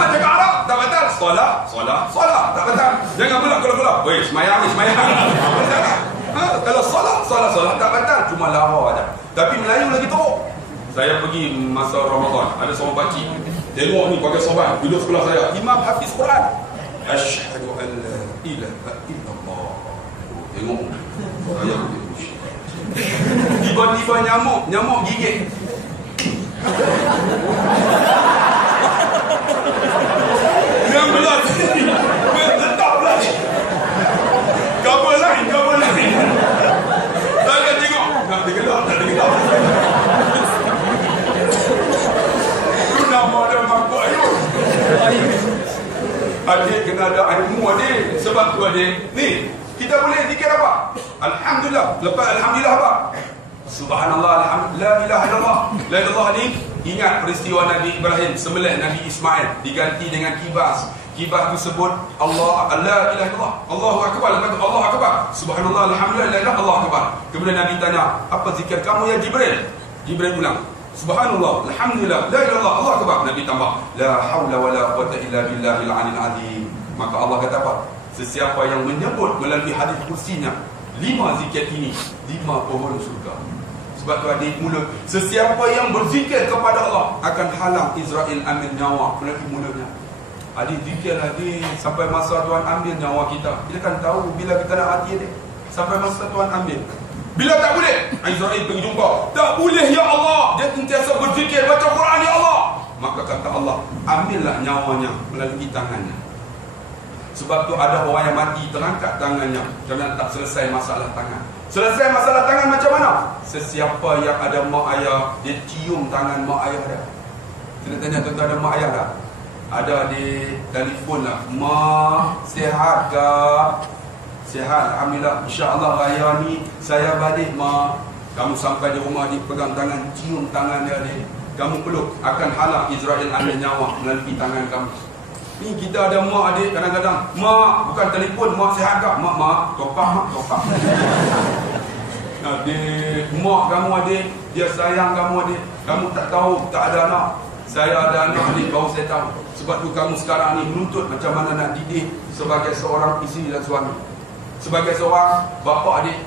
Cakap Arab, tak batal. Solat, tak batal. Jangan pula keluar. Weh, semayang. Kalau solat tak batal, cuma lara aja. Tapi Melayu lagi teruk. Saya pergi masa Ramadan, ada seorang pakcik, tengok ni pakai sorban, duduk sebelah saya, imam hafiz Quran. Asyhadu an la ilaha illallah. Tengok saya tiba-tiba nyamuk gigit. Yang belah tetap belah. Kabel lain. Saya tengok, tak digelap. Itu nama dia Mangkuk Ayun. Adik kena ada ilmu adik. Sebab tu adik, ni, kita boleh zikir apa? Alhamdulillah. Lepas Alhamdulillah apa? Subhanallah, Alhamdulillah, la ilaha illallah. La ilaha ni, ingat peristiwa Nabi Ibrahim sembelih Nabi Ismail, diganti dengan kibas. Kibas tu sebut Allah, la ilaha illallah, Allahu Akbar. Lepas tu Allah Akbar, Subhanallah, Alhamdulillah, la ilaha, Allah Akbar. Kemudian Nabi tanya, apa zikir kamu ya Jibril? Jibril ulang, Subhanallah, Alhamdulillah, la ilaha illallah, Allah Akbar. Nabi tambah, la hawla wa la quwwata illa billahil aliyil azim. Maka Allah kata apa? Sesiapa yang menyebut melalui hadis kursinya 5 zikir ini, 5 pohon surga. Sebab tu adik mulut, sesiapa yang berzikir kepada Allah akan halang Israel ambil nyawa melalui mulutnya. Adik zikir adik sampai masa Tuhan ambil nyawa kita. Kita kan tahu bila kita nak hati adik, sampai masa Tuhan ambil. Bila tak boleh, Israel pergi jumpa, tak boleh ya Allah, dia sentiasa berzikir baca Quran ya Allah. Maka kata Allah, ambillah nyawanya melalui tangannya. Sebab tu ada orang yang mati terangkat tangannya kerana tak selesai masalah tangan. Selesai masalah tangan macam mana? Sesiapa yang ada mak ayah, dia cium tangan mak ayah dia. Kita tanya tuan-tuan, ada mak ayah tak? Ada di telefon lah. Mak, sihat ke? Sihat, alhamdulillah. InsyaAllah raya ni saya balik mak. Kamu sampai di rumah ni, pegang tangan, cium tangan dia ni. Kamu peluk, akan halang Israel ambil nyawa melalui tangan kamu. Ni kita ada mak adik kadang-kadang, mak, bukan telefon, mak sihat ke? Mak, topak. Adik, mak kamu adik, dia sayang kamu adik. Kamu tak tahu, tak ada anak. Saya ada anak adik, baru saya tahu. Sebab tu kamu sekarang ni menuntut macam mana nak didik sebagai seorang isteri dan suami, sebagai seorang bapa adik.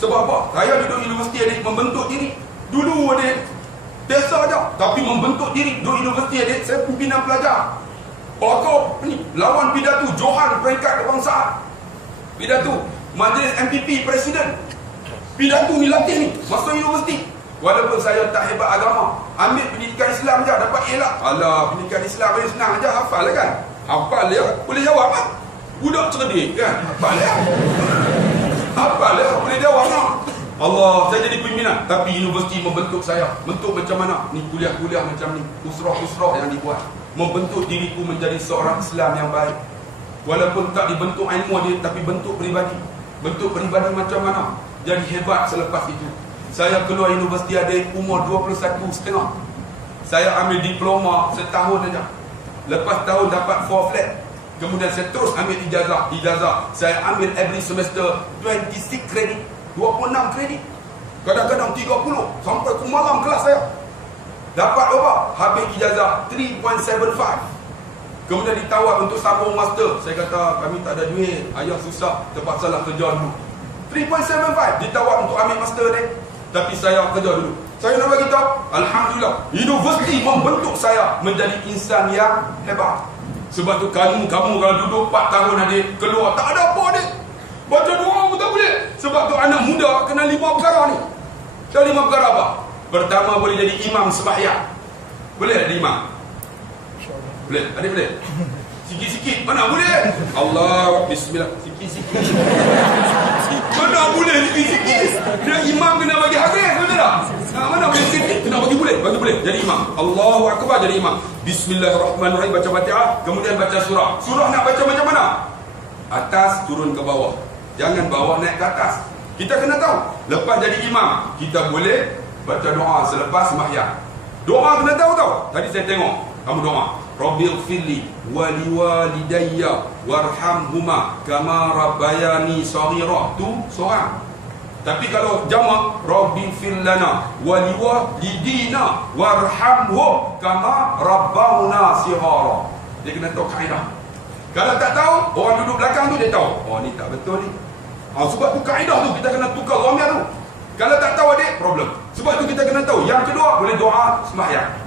Sebab apa? Saya duduk universiti adik, membentuk diri. Dulu adik, biasa aja, tapi membentuk diri. Duduk universiti adik, saya pimpinan pelajar. Pokok ni, lawan pidato Johan peringkat kebangsaan. Pidato Majlis MPP Presiden. Pidato ni latih ni, masuk universiti. Walaupun saya tak hebat agama, ambil pendidikan Islam je, dapat A lah. Alah, pendidikan Islam ni senang je, hafal lah kan. Hafal dia, boleh jawab kan. Budak cerdik kan, hafal dia. Hafal dia, boleh jawab kan. Allah, saya jadi pimpinan. Tapi universiti membentuk saya. Bentuk macam mana? Ni kuliah-kuliah macam ni, usrah-usrah yang dibuat, membentuk diriku menjadi seorang Islam yang baik. Walaupun tak dibentuk ilmu dia, tapi bentuk peribadi. Bentuk peribadi macam mana? Jadi hebat selepas itu. Saya keluar universiti ada umur 21.5. Saya ambil diploma setahun saja. Lepas tahun dapat 4 flat. Kemudian saya terus ambil ijazah. Saya ambil every semester 26 kredit, 26 kredit. Kadang-kadang 30 sampai ke malam kelas saya. Dapat apa? Habis ijazah 3.75. Kemudian ditawar untuk sambung master. Saya kata kami tak ada duit, ayah susah, terpaksa lah kerja dulu. 3.75 ditawar untuk ambil master ni. Tapi saya kerja dulu. Saya nak bagi tahu, alhamdulillah, universiti membentuk saya menjadi insan yang hebat. Sebab tu kamu kalau duduk 4 tahun adik, keluar tak ada apa adik. Baca doa pun tak boleh. Sebab tu anak muda kena 5 perkara ni. Dah 5 perkara apa? Pertama, boleh jadi imam sembahyang. Boleh jadi imam? Boleh? Adik boleh? Sikit-sikit. Mana boleh? Allah, bismillah. Sikit-sikit. Mana boleh sikit-sikit? Dia imam kena bagi hadis, betul tak? Mana boleh sikit? Kena bagi boleh. Jadi imam. Allahu Akbar, jadi imam. Bismillahirrahmanirrahim, baca Fatihah, kemudian baca surah. Surah nak baca macam mana? Atas turun ke bawah. Jangan bawah naik ke atas. Kita kena tahu. Lepas jadi imam, kita boleh baca doa selepas sembahyang. Doa kena tahu tau. Tadi saya tengok kamu doa. Rabbighfirli wa liwalidayya warhamhuma kama rabbayani shaghira. Tu seorang. Tapi kalau jamak, Rabbighfir lana wa liwalidina warhamhum kama rabbawna shighara. Dia kena tahu kaedah. Kalau tak tahu, orang duduk belakang tu dia tahu. Oh, ni tak betul ni. Sebab tu kaedah tu kita kena tukar ramai tu. Kalau tak tahu adik, problem. Sebab tu kita kena tahu. Yang kedua, boleh doa sembahyang.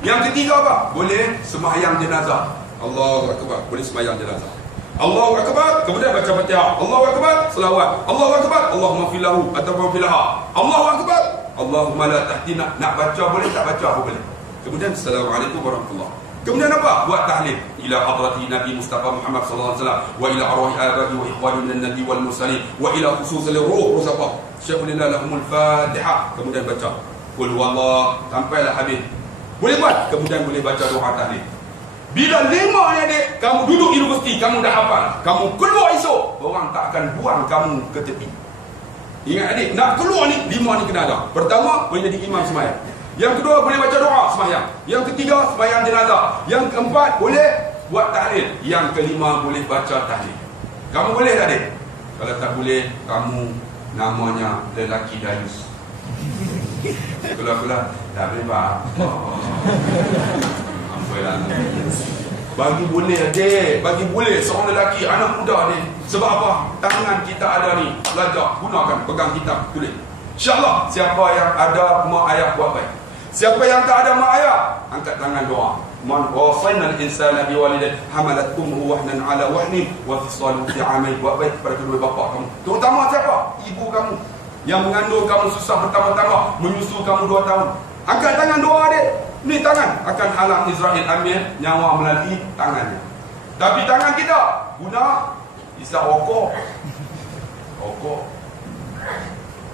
Yang ketiga apa? Boleh sembahyang jenazah. Allahu Akbar, boleh sembahyang jenazah. Allahu Akbar, kemudian baca Fatihah. Allahu Akbar, selawat. Allahu Akbar, Allahumma filahu ataupun filaha. Allahu Akbar, Allahumma la tahtina. Nak baca boleh, tak baca pun boleh. Kemudian Assalamualaikum warahmatullahi. Kemudian apa? Buat tahlil ila hadrati Nabi Mustafa Muhammad sallallahu alaihi wasallam wa ila arwahi aba'i wa ikhwani minan nabi wal mursalin wa ila khususil ruh apa? Syaikhulillah lahumul Fatihah. Kemudian baca qul huwallah sampailah habis. Boleh buat, kemudian boleh baca doa tahlil. Bila 5 ni adik, kamu duduk universiti, kamu dah hafal, kamu keluar esok, orang tak akan buang kamu ke tepi. Ingat adik, nak keluar ni 5 ni kena ada. Pertama, boleh jadi imam sembahyang. Yang kedua, boleh baca doa sembahyang. Yang ketiga, sembahyang jenazah. Yang keempat, boleh buat tahlil. Yang kelima, boleh baca tahlil. Kamu boleh tak adik? Kalau tak boleh, kamu namanya lelaki dayus. Keluar-keluar tak bebas. Ampailah. Bagi boleh adik, bagi boleh seorang lelaki, anak muda ni. Sebab apa? Tangan kita ada ni, belajar, gunakan, pegang kitab, tulis. InsyaAllah, siapa yang ada mak ayah buat baik. Siapa yang tak ada mak ayah, angkat tangan doa. Man wasaina al-insana biwalidayhi hamalat ummuhu wahnan ala wahnin wa fisaluhu fi 'amain. Buat baik kepada kedua bapa kamu. Terutama siapa? Ibu kamu yang mengandung kamu susah bertambah-tambah, menyusu kamu 2 tahun. Angkat tangan doa adik. Ni tangan akan halang Israel ambil nyawa melalui tangannya. Tapi tangan kita guna isap rokok. Rokok.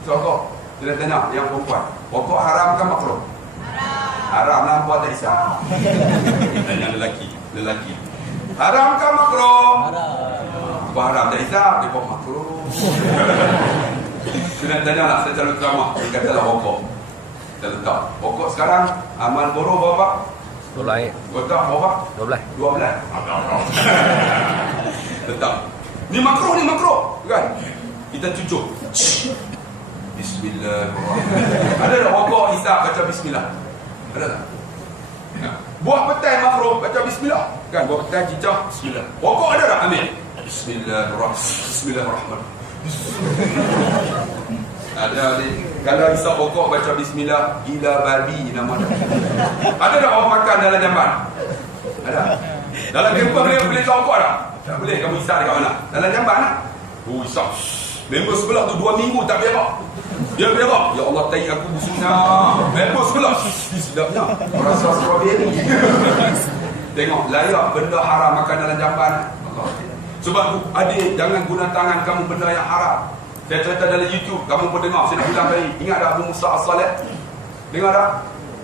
Rokok. Kita tanya yang perempuan, rokok haram ke makruh? Haram lah, buat tak isap. Tanya lelaki. Haram ke makruh? Haram. Apa haram tak isap? Dia buat makruh. Kena tanya lah secara utama. Dia katalah rokok. Kita letak rokok sekarang amal boro berapa? 12. Letak berapa? 12. Letak. Ni makruh kan? Kita cucuk. Bismillahirrahmanirrahim. Ada tak rokok hisap baca bismillah? Ada tak? Buah petai makruh baca bismillah. Kan buah petai cicah bismillah. Rokok ada tak? Ambil. Bismillahirrahmanirrahim. Ada ni. Kalau hisap rokok baca bismillah, gila babi nama dia. Ada tak orang makan dalam jamban? Ada. Dalam tempat boleh hisap rokok tak? Tak boleh. Kamu hisap dekat mana? Dalam jamban tak? Hisap. Member sebelah tu 2 minggu tak berak. Dia berak, ya Allah tai aku busuknya. Bagus pula. Sedapnya. Rasa strawberry. Tengok, layak benda haram makan dalam jamban. Sebab tu, adik, jangan guna tangan kamu benda yang haram. Saya cerita dalam YouTube, kamu pun dengar, saya nak ulang kali. Ingat tak Abu Musa As-Saleh? Dengar tak?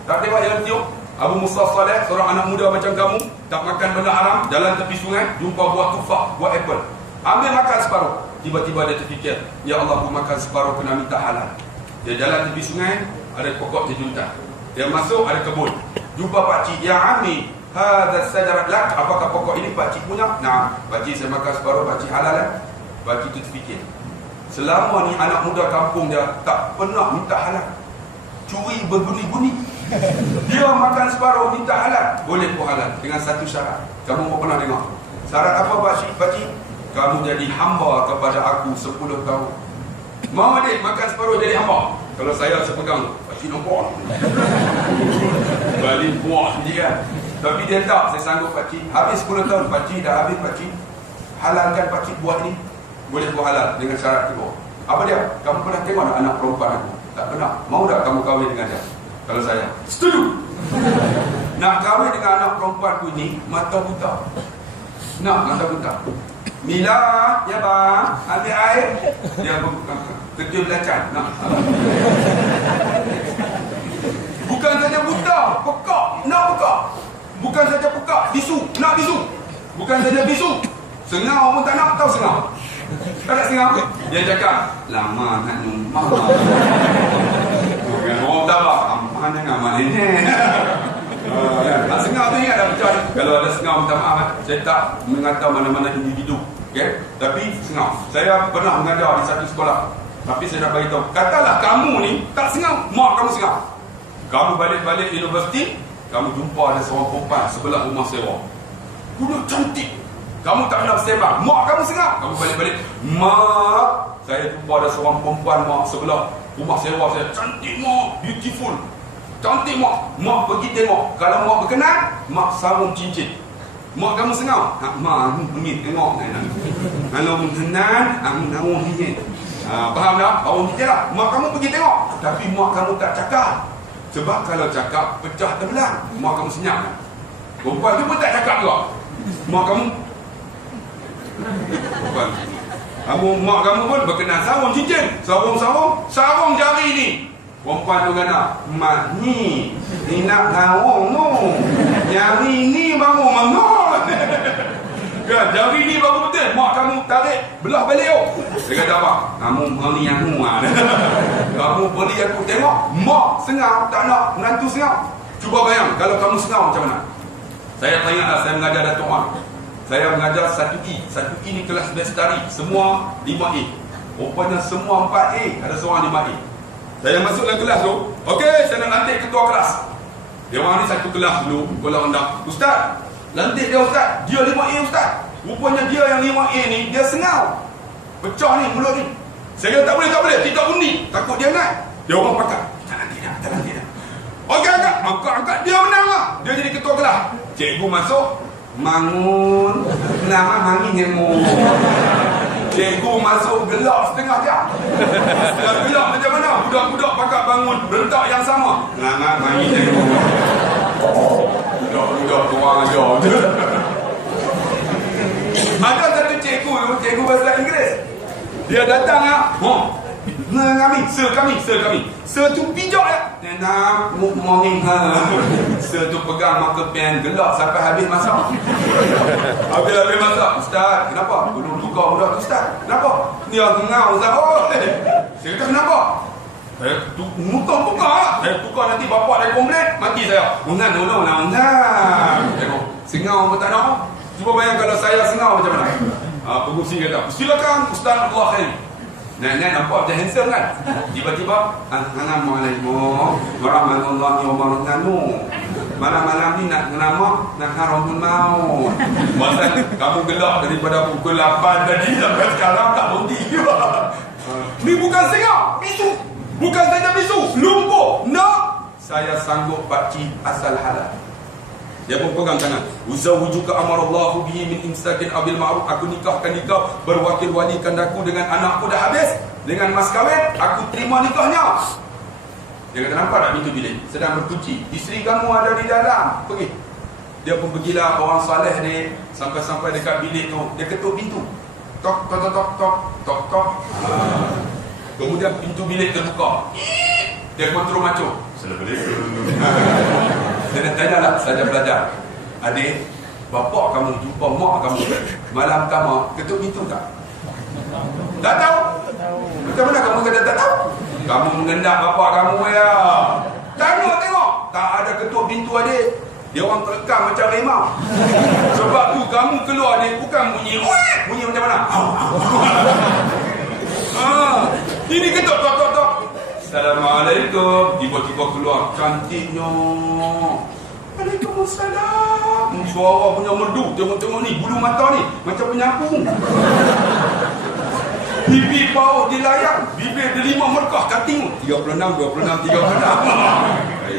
Tak tengok yang tiup? Abu Musa As-Saleh, seorang anak muda macam kamu, tak makan benda haram, jalan tepi sungai, jumpa buah tufah, buah apple. Ambil makan separuh. Tiba-tiba dia terfikir, ya Allah, aku makan separuh kena minta halal. Dia jalan tepi sungai, ada pokok jejuntan. Dia masuk, ada kebun. Jumpa pakcik, ya Ami, hadha sajarat lak, apakah pokok ini pakcik punya? Nah, pakcik saya makan separuh, pakcik halal kan? Pakcik tu terfikir, selama ni anak muda kampung dia tak pernah minta halal. Curi berbunyi-bunyi. Dia makan separuh minta halal. Boleh pun halal dengan satu syarat. Kamu pun pernah dengar. Syarat apa pakcik? Kamu jadi hamba kepada aku 10 tahun. Mau adik makan separuh jadi hamba? Kalau saya pegang, pakcik nampak. Balik buah sendiri kan. Tapi dia tak, saya sanggup pakcik. Habis 10 tahun, pakcik dah habis pakcik. Halalkan pakcik buat ni. Boleh buat halal dengan syarat kedua. Apa dia? Kamu pernah tengok tak anak perempuan aku? Tak pernah. Mau tak kamu kahwin dengan dia? Kalau saya, setuju. Nak kahwin dengan anak perempuan aku ni, mata buta. Nak mata buta. Mila, ya bang, ambil air. Dia ketua belacan. Nak. Bukan saja buta, pekak. Nak pekak. Bukan saja pekak, bisu. Nak bisu. Bukan saja bisu, sengau pun tak nak. Tahu sengau? Tak nak sengau. Dia cakap, lama nak numah. Orang tak lah, aman dengan aman ini. Sengau tu ingat dah pecah. Kalau ada sengau, minta maaf, saya tak mengata mana-mana individu. Okay? Tapi sengau. Saya pernah mengajar di satu sekolah. Tapi saya nak beritahu, katalah kamu ni tak sengau, mak kamu sengau. Kamu balik-balik universiti, kamu jumpa ada seorang perempuan sebelah rumah sewa. Budak cantik. Kamu tak nak bersembang, mak kamu sengau. Kamu balik-balik, mak, saya jumpa ada seorang perempuan mak sebelah rumah sewa saya. Cantik mak, beautiful. Cantik mak. Mak pergi tengok. Kalau mak berkenan, mak sarung cincin. Mak kamu sengau. Mak pergi tengok. Kalau berkenan, sarung cincin. Faham tak? Sarung cincin lah. Mak kamu pergi tengok. Tapi mak kamu tak cakap. Sebab kalau cakap, pecah terbelah. Mak kamu senyap. Perempuan tu pun tak cakap juga. Mak kamu, mak kamu pun berkenan sarung cincin. Sarung jari ni. Perempuan tu kata, mak ni nak sarung tu. Jari ni baru mengon. Kan, jari ni baru betul. Mak kamu tarik, belah balik tu. Dia kata apa? Kamu beli aku. Kamu beli aku tengok. Mak sengau, tak nak menantu sengau. Cuba bayang, kalau kamu sengau macam mana? Saya teringatlah, saya mengajar Datuk Wan. Saya mengajar 1E. 1E ni kelas bestari. Semua 5A. Rupanya semua 4A. Ada seorang 5A. Saya masuk dalam kelas tu. Okey, saya nak lantik ketua kelas. Dia orang ni satu kelas dulu. Kalau anda, Ustaz, lantik dia Ustaz. Dia 5A Ustaz. Rupanya dia yang 5A ni, dia sengau. Pecah ni mulut ni. Saya kata tak boleh. Kita undi. Takut dia naik. Dia orang pakat. Tak lantik dah. Okey, angkat. Dia menang lah. Dia jadi ketua kelas. Cikgu masuk. Mangun. Nama mangin nemu. Cikgu masuk gelap setengah jam. Gelap macam mana? Budak-budak pakat bangun berentak yang sama. Nama mangin nemu. Budak-budak kurang ajar. Ada satu cikgu bahasa Inggeris. Dia datang lah. Sir kami. Sir tu pijak ya. Nak morning Sir tu pegang marker pen gelap sampai habis masak. Habis masak. Ustaz, kenapa? Belum tukar budak tu Ustaz. Kenapa? Dia ngau Ustaz. Saya kata kenapa? Saya tukar. Saya tukar nanti bapak dia komplain, mati saya. Ungan. Tengok. Sengau pun tak nak. Cuba bayang kalau saya sengau macam mana? Pengurusi kata, silakan Ustaz Abdullah Khairi. Nenek nampak macam handsome kan? Tiba-tiba, Assalamualaikum warahmatullahi wabarakatuh. Malam-malam ni nak nama, nak haramul maut. Masa kamu gelap daripada pukul 8 tadi sampai sekarang tak berhenti. Ni bukan sengau, bisu. Bukan saja bisu, lumpuh. No, saya sanggup pakcik asal halal. Dia pun pegang tangan. Uzawujuka amarallahu bihi min imsakin abil ma'ruf. Aku nikahkan kau, berwakil walikan aku dengan anakku dah habis. dengan mas kahwin, aku terima nikahnya. Dia kata, nampak tak pintu bilik? Sedang berkunci. Isteri kamu ada di dalam. Pergi. Dia pun pergilah, orang saleh ni. Sampai-sampai dekat bilik tu, dia ketuk pintu. Tok, tok, tok, tok, tok, tok. Kemudian pintu bilik terbuka. Dia kontrol maco. Assalamualaikum. Dia nak tanya lah, saja belajar. Adik, bapak kamu jumpa mak kamu malam pertama, ketuk pintu tak? Tak tahu. Macam mana kamu kata tak tahu? Kamu mengendak bapak kamu ya. Tengok. Tak ada ketuk pintu adik. Dia orang terkam macam rimau. Sebab tu kamu keluar adik bukan bunyi. Bunyi macam mana? Ini ketuk tok. Assalamualaikum. Tiba-tiba keluar cantiknya. Waalaikumsalam. Suara punya merdu. Tengok ni, bulu mata ni macam penyapu. Pipi paut dilayang, bibir delima merkah kating. 36.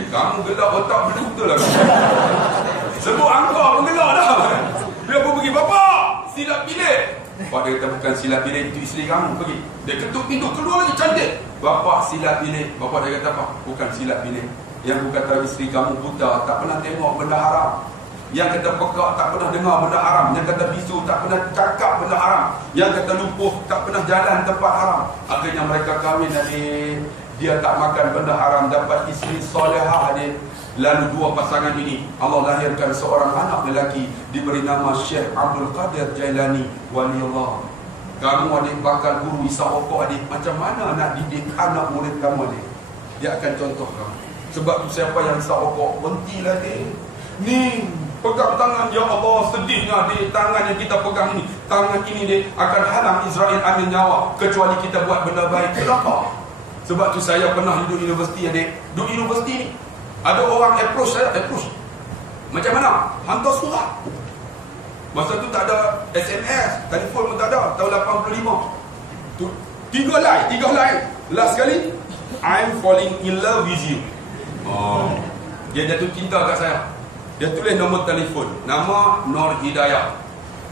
Kamu gelap otak betul lah. Sebut angka pun gelap dah. Dia pun pergi, bapak, silap bilik. Bapak dia kata, bukan silap bilik, itu isteri kamu. Pergi. Dia ketuk pintu, keluar lagi cantik. Bapak silap bilik. Bapak dia kata apa? Bukan silap bilik. Yang kata isteri kamu buta, tak pernah tengok benda haram. Yang kata pekak tak pernah dengar benda haram. Yang kata bisu tak pernah cakap benda haram. Yang kata lumpuh tak pernah jalan tempat haram. Akhirnya mereka kahwin adik. Dia tak makan benda haram, dapat isteri solehah adik. Lalu dua pasangan ini Allah lahirkan seorang anak lelaki, diberi nama Syekh Abdul Qadir Jailani Waliullah. Kamu adik bakal guru Isa Okok adik. Macam mana nak didik anak murid kamu adik? Dia akan contoh kamu. Sebab tu siapa yang Isa Okok, berhentilah adik. Ni pegang tangan, ya Allah, sedihnya di tangan yang kita pegang ini. Tangan ini dia akan halang Israel ambil nyawa kecuali kita buat benda baik. Kenapa? Sebab tu saya pernah duduk universiti adik. Duduk universiti ni ada orang approach saya, macam mana? Hantar surat. Masa tu tak ada SMS, telefon pun tak ada, tahun 85. Tu, tiga line. Last sekali, I'm falling in love with you. Dia jatuh cinta kat saya. Dia tulis nombor telefon, nama Nur Hidayah.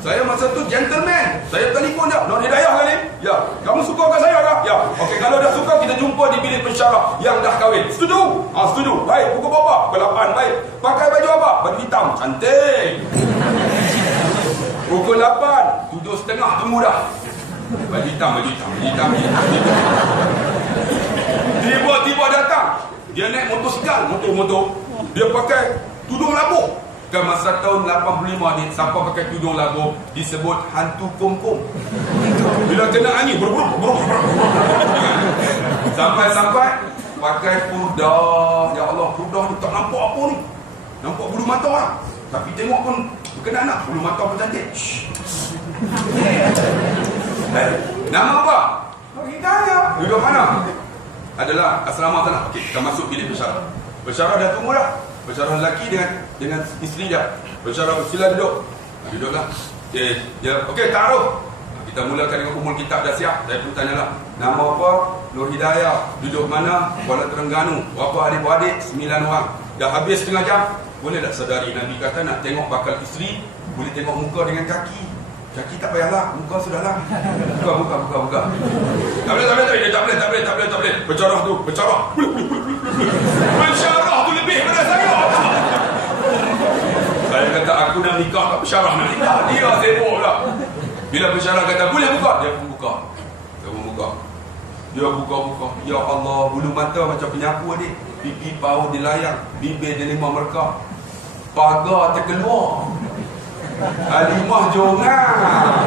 Saya masa tu gentleman. Saya telefon dia, Nur Hidayah kali? Ya. Kamu suka kat saya tak? Ya. Okey, kalau dah suka kita jumpa di bilik pensyarah yang dah kahwin. Setuju? Setuju. Baik, pukul berapa? Pukul 8. Baik. Pakai baju apa? Baju hitam. Cantik. Pukul 8, 7:30 tunggu dah. Baju hitam. Tiba-tiba datang. Dia naik motosikal, motor. Dia pakai tudung labuh. Kan masa tahun 85 ni, siapa pakai tudung labuh disebut hantu kongkong. Bila kena angin, sampai pakai purdah. Ya Allah, purdah ni tak nampak apa ni. Nampak bulu mata lah. Tapi tengok pun berkenan lah. Bulu mata pun cantik. Nama apa? Hidayah. Duduk mana? Adalah asrama tanah. Okey, kita masuk bilik pensyarah. Pensyarah dah tunggu dah. Pensyarah lelaki dengan isteri dia. Pensyarah sila duduk. Duduklah. Okey, taruh. Kita mulakan dengan umul kitab dah siap. Saya pun tanyalah, nama apa? Nur Hidayah. Duduk mana? Kuala Terengganu. Berapa adik-beradik? 9 orang. Dah habis setengah jam. Boleh tak sadari Nabi kata nak tengok bakal isteri, boleh tengok muka dengan kaki. Kaki tak payahlah, muka sudahlah. Buka. Tak boleh. Pensyarah tu. Pensyarah tu lebih daripada saya. Saya kata aku nak nikah kat pensyarah, nak nikah. Dia sibuk pula. Bila pensyarah kata boleh buka, dia pun buka. Dia buka. Ya Allah, bulu mata macam penyapu adik. Pipi paut dilayang, bibir delima merkah. Pagar terkeluar. Halimah jongan.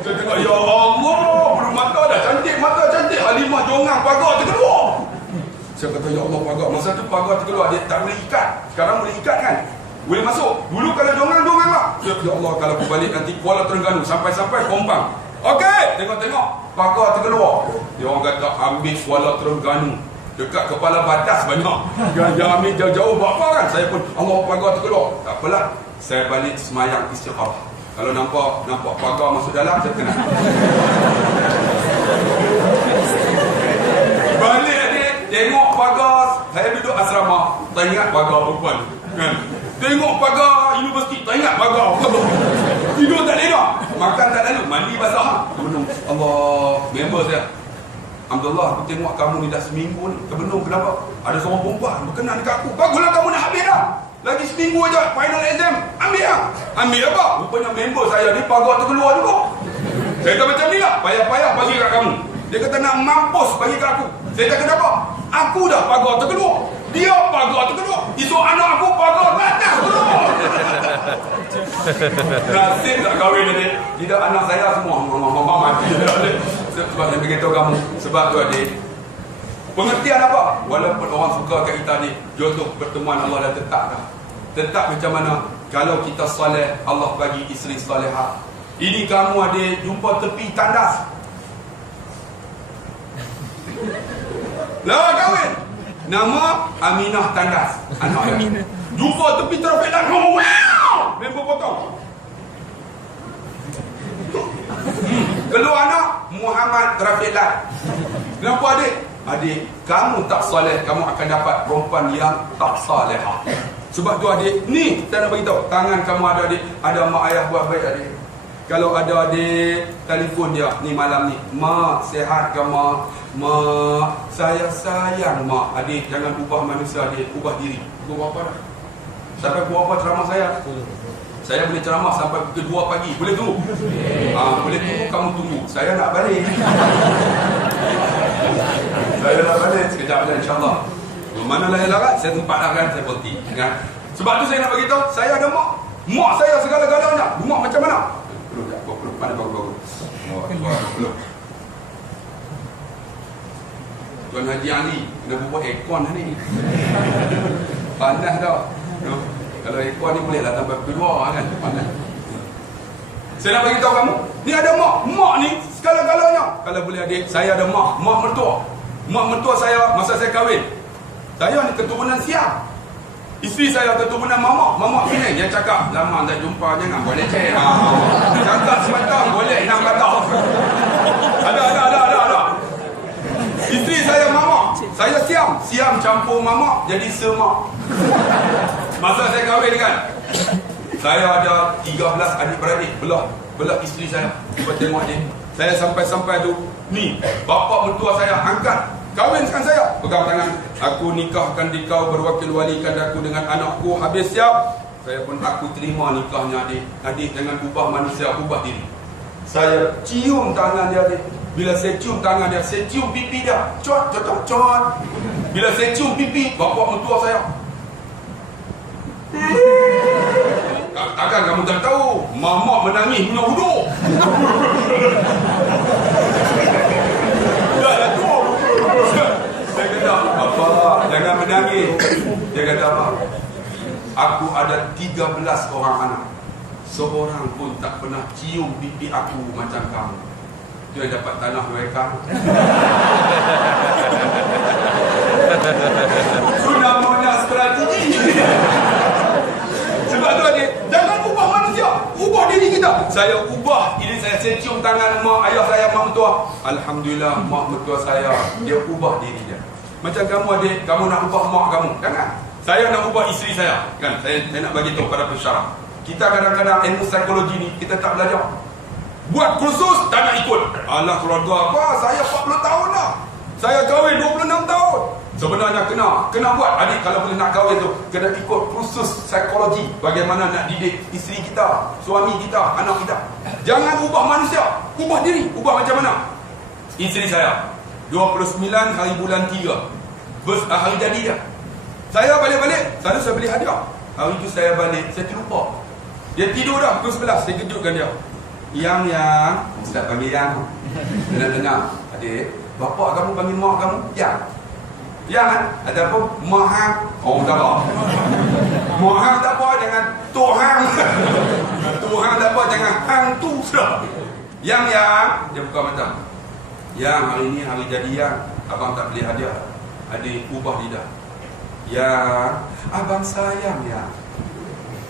Saya tengok, ya Allah, bulu mata dah cantik, mata cantik. Halimah jongan, pagar terkeluar. Saya kata, ya Allah, pagar. Masa tu pagar terkeluar, dia tak boleh ikat. Sekarang boleh ikat kan? Boleh masuk. Dulu kalau jongan lah. Ya Allah, kalau aku balik nanti Kuala Terengganu, sampai Kompang. Okey, tengok, pagar terkeluar. Dia orang kata, ambil Kuala Terengganu. Dekat kepala batas banyak. Yang ambil jauh-jauh buat apa kan? Saya pun, Allah, pagar terkeluar. Tak apalah, saya balik semayang istikharah. Kalau nampak pagar masuk dalam, saya kena. Balik adik, tengok pagar. Saya duduk asrama, tak ingat pagar perempuan kan? Tengok pagar universiti, tak ingat pagar. Tidur tak lena. Makan tak lalu, mandi basah. Terbenung. Allah, member saya. Alhamdulillah, aku tengok kamu ni dah seminggu ni. Terbenung, kenapa? Ada seorang perempuan berkenan dekat aku. Baguslah kamu nak habis dah. Lagi seminggu aja, final exam. Ambil lah. Ambil apa? Rupanya member saya ni pagar terkeluar juga. Saya kata macam ni lah, payah-payah bagi kat kamu. Dia kata nak mampus bagi kat aku. Saya kata kenapa? Aku dah pagar terkeluar. Dia pagar terkeluar. Esok anak aku pagar atas terkeluar. Nasib tak kahwin ni. Tidak, anak saya semua mati. Sebab saya beritahu kamu. Sebab tu adik, pengertian apa? Walaupun orang suka kat kita ni, jodoh pertemuan Allah dah tetap dah. Tetap macam mana? Kalau kita soleh, Allah bagi isteri solehah. Ini kamu adik jumpa tepi tandas. Lah kahwin. Nama Aminah Tandas. Anak dia. Jumpa tepi trafik light. Wow! Member potong. Keluar anak Muhammad trafik light. Kenapa adik? Adik, kamu tak soleh, kamu akan dapat perempuan yang tak salehah. Sebab tu adik, ni saya nak beritahu, tangan kamu ada adik, ada mak ayah buat baik adik. Kalau ada adik telefon dia ni malam ni, mak sihat ke mak? Mak, saya sayang mak. Adik jangan ubah manusia adik, ubah diri. Ubah apa dah? Sampai pukul apa ceramah saya? Saya boleh ceramah sampai pukul 2 pagi. Boleh tunggu? Boleh tunggu, kamu tunggu. Saya nak balik. Saya nak balik sekejap je insyaAllah. Mana lahir larat, saya tempatkan, saya berhenti. Sebab tu saya nak beritahu, saya ada mak. Mak saya segala-galanya. Mak macam mana? Peluk. Mana bagus-bagus? Peluk. Tuan Haji Ali kena buat aircon ni. Panas dah. Kalau aircon ni boleh lah tambah kedua kan. Panas. Saya nak beritahu kamu, ni ada mak. Mak ni segala-galanya. Kalau boleh adik, saya ada mak. Mak mertua. Mak mertua saya masa saya kahwin. Saya ni keturunan Siam. Isteri saya keturunan Mamak. Mamak Penang. Dia cakap, lama tak jumpa, jangan boleh cek. Cakap sebentar, boleh 6 kata. Ada. Isteri saya Mamak. Saya Siam. Siam campur Mamak, jadi Semak. Masa saya kahwin kan, saya ada 13 adik-beradik. Belah isteri saya. Cuba tengok ni. Saya sampai-sampai tu, ni, bapa mertua saya angkat. Kahwinkan saya, pegang tangan. Aku nikahkan di kau, berwakil walikan aku dengan anakku. Habis siap, saya pun aku terima nikahnya adik. Adik jangan ubah manusia, ubah diri. Saya cium tangan dia adik. Bila saya cium tangan dia, saya cium pipi dia. Cot. Bila saya cium pipi bapa mertua saya, takkan kamu tak tahu, mamak menangis punya huduk. Dia kata, apa? Jangan menangis. Dia kata apa? Aku ada 13 orang anak. Seorang pun tak pernah cium pipi aku macam kamu. Dia dapat tanah mereka. Sudah punya strategi. Sebab tu adik, jangan ubah manusia, ubah diri kita. Saya ubah diri saya cium tangan mak ayah saya, mak mertua. Alhamdulillah, mak mertua saya, dia ubah diri dia. Macam kamu adik, kamu nak ubah mak kamu, jangan. Saya nak ubah isteri saya, kan? Saya nak bagi tahu pada pensyarah. Kita kadang-kadang ilmu psikologi ni kita tak belajar. Buat kursus tak nak ikut. Alah, keluarga apa? Saya 40 tahun dah. Saya kahwin 26 tahun. Sebenarnya kena buat. Adik kalau boleh nak kahwin tu, kena ikut kursus psikologi. Bagaimana nak didik isteri kita, suami kita, anak kita. Jangan ubah manusia, ubah diri. Ubah macam mana? Isteri saya 29 hari bulan 3, hari jadi dia. Saya balik-balik, selalu saya beli hadiah. Hari tu saya balik, saya terlupa. Dia tidur dah pukul 11, saya kejutkan dia. Yang Ustaz panggil yang dengar, adik, bapak kamu panggil mak kamu yang kan? Ataupun mak hang. Oh tak apa. Mak hang tak apa, jangan Tuhan. Tuhan tak apa, jangan hantu sudah. Yang dia buka mata. Yang hari ni hari jadi yang abang tak beli hadiah. Adik ubah lidah. Yang abang sayang ya.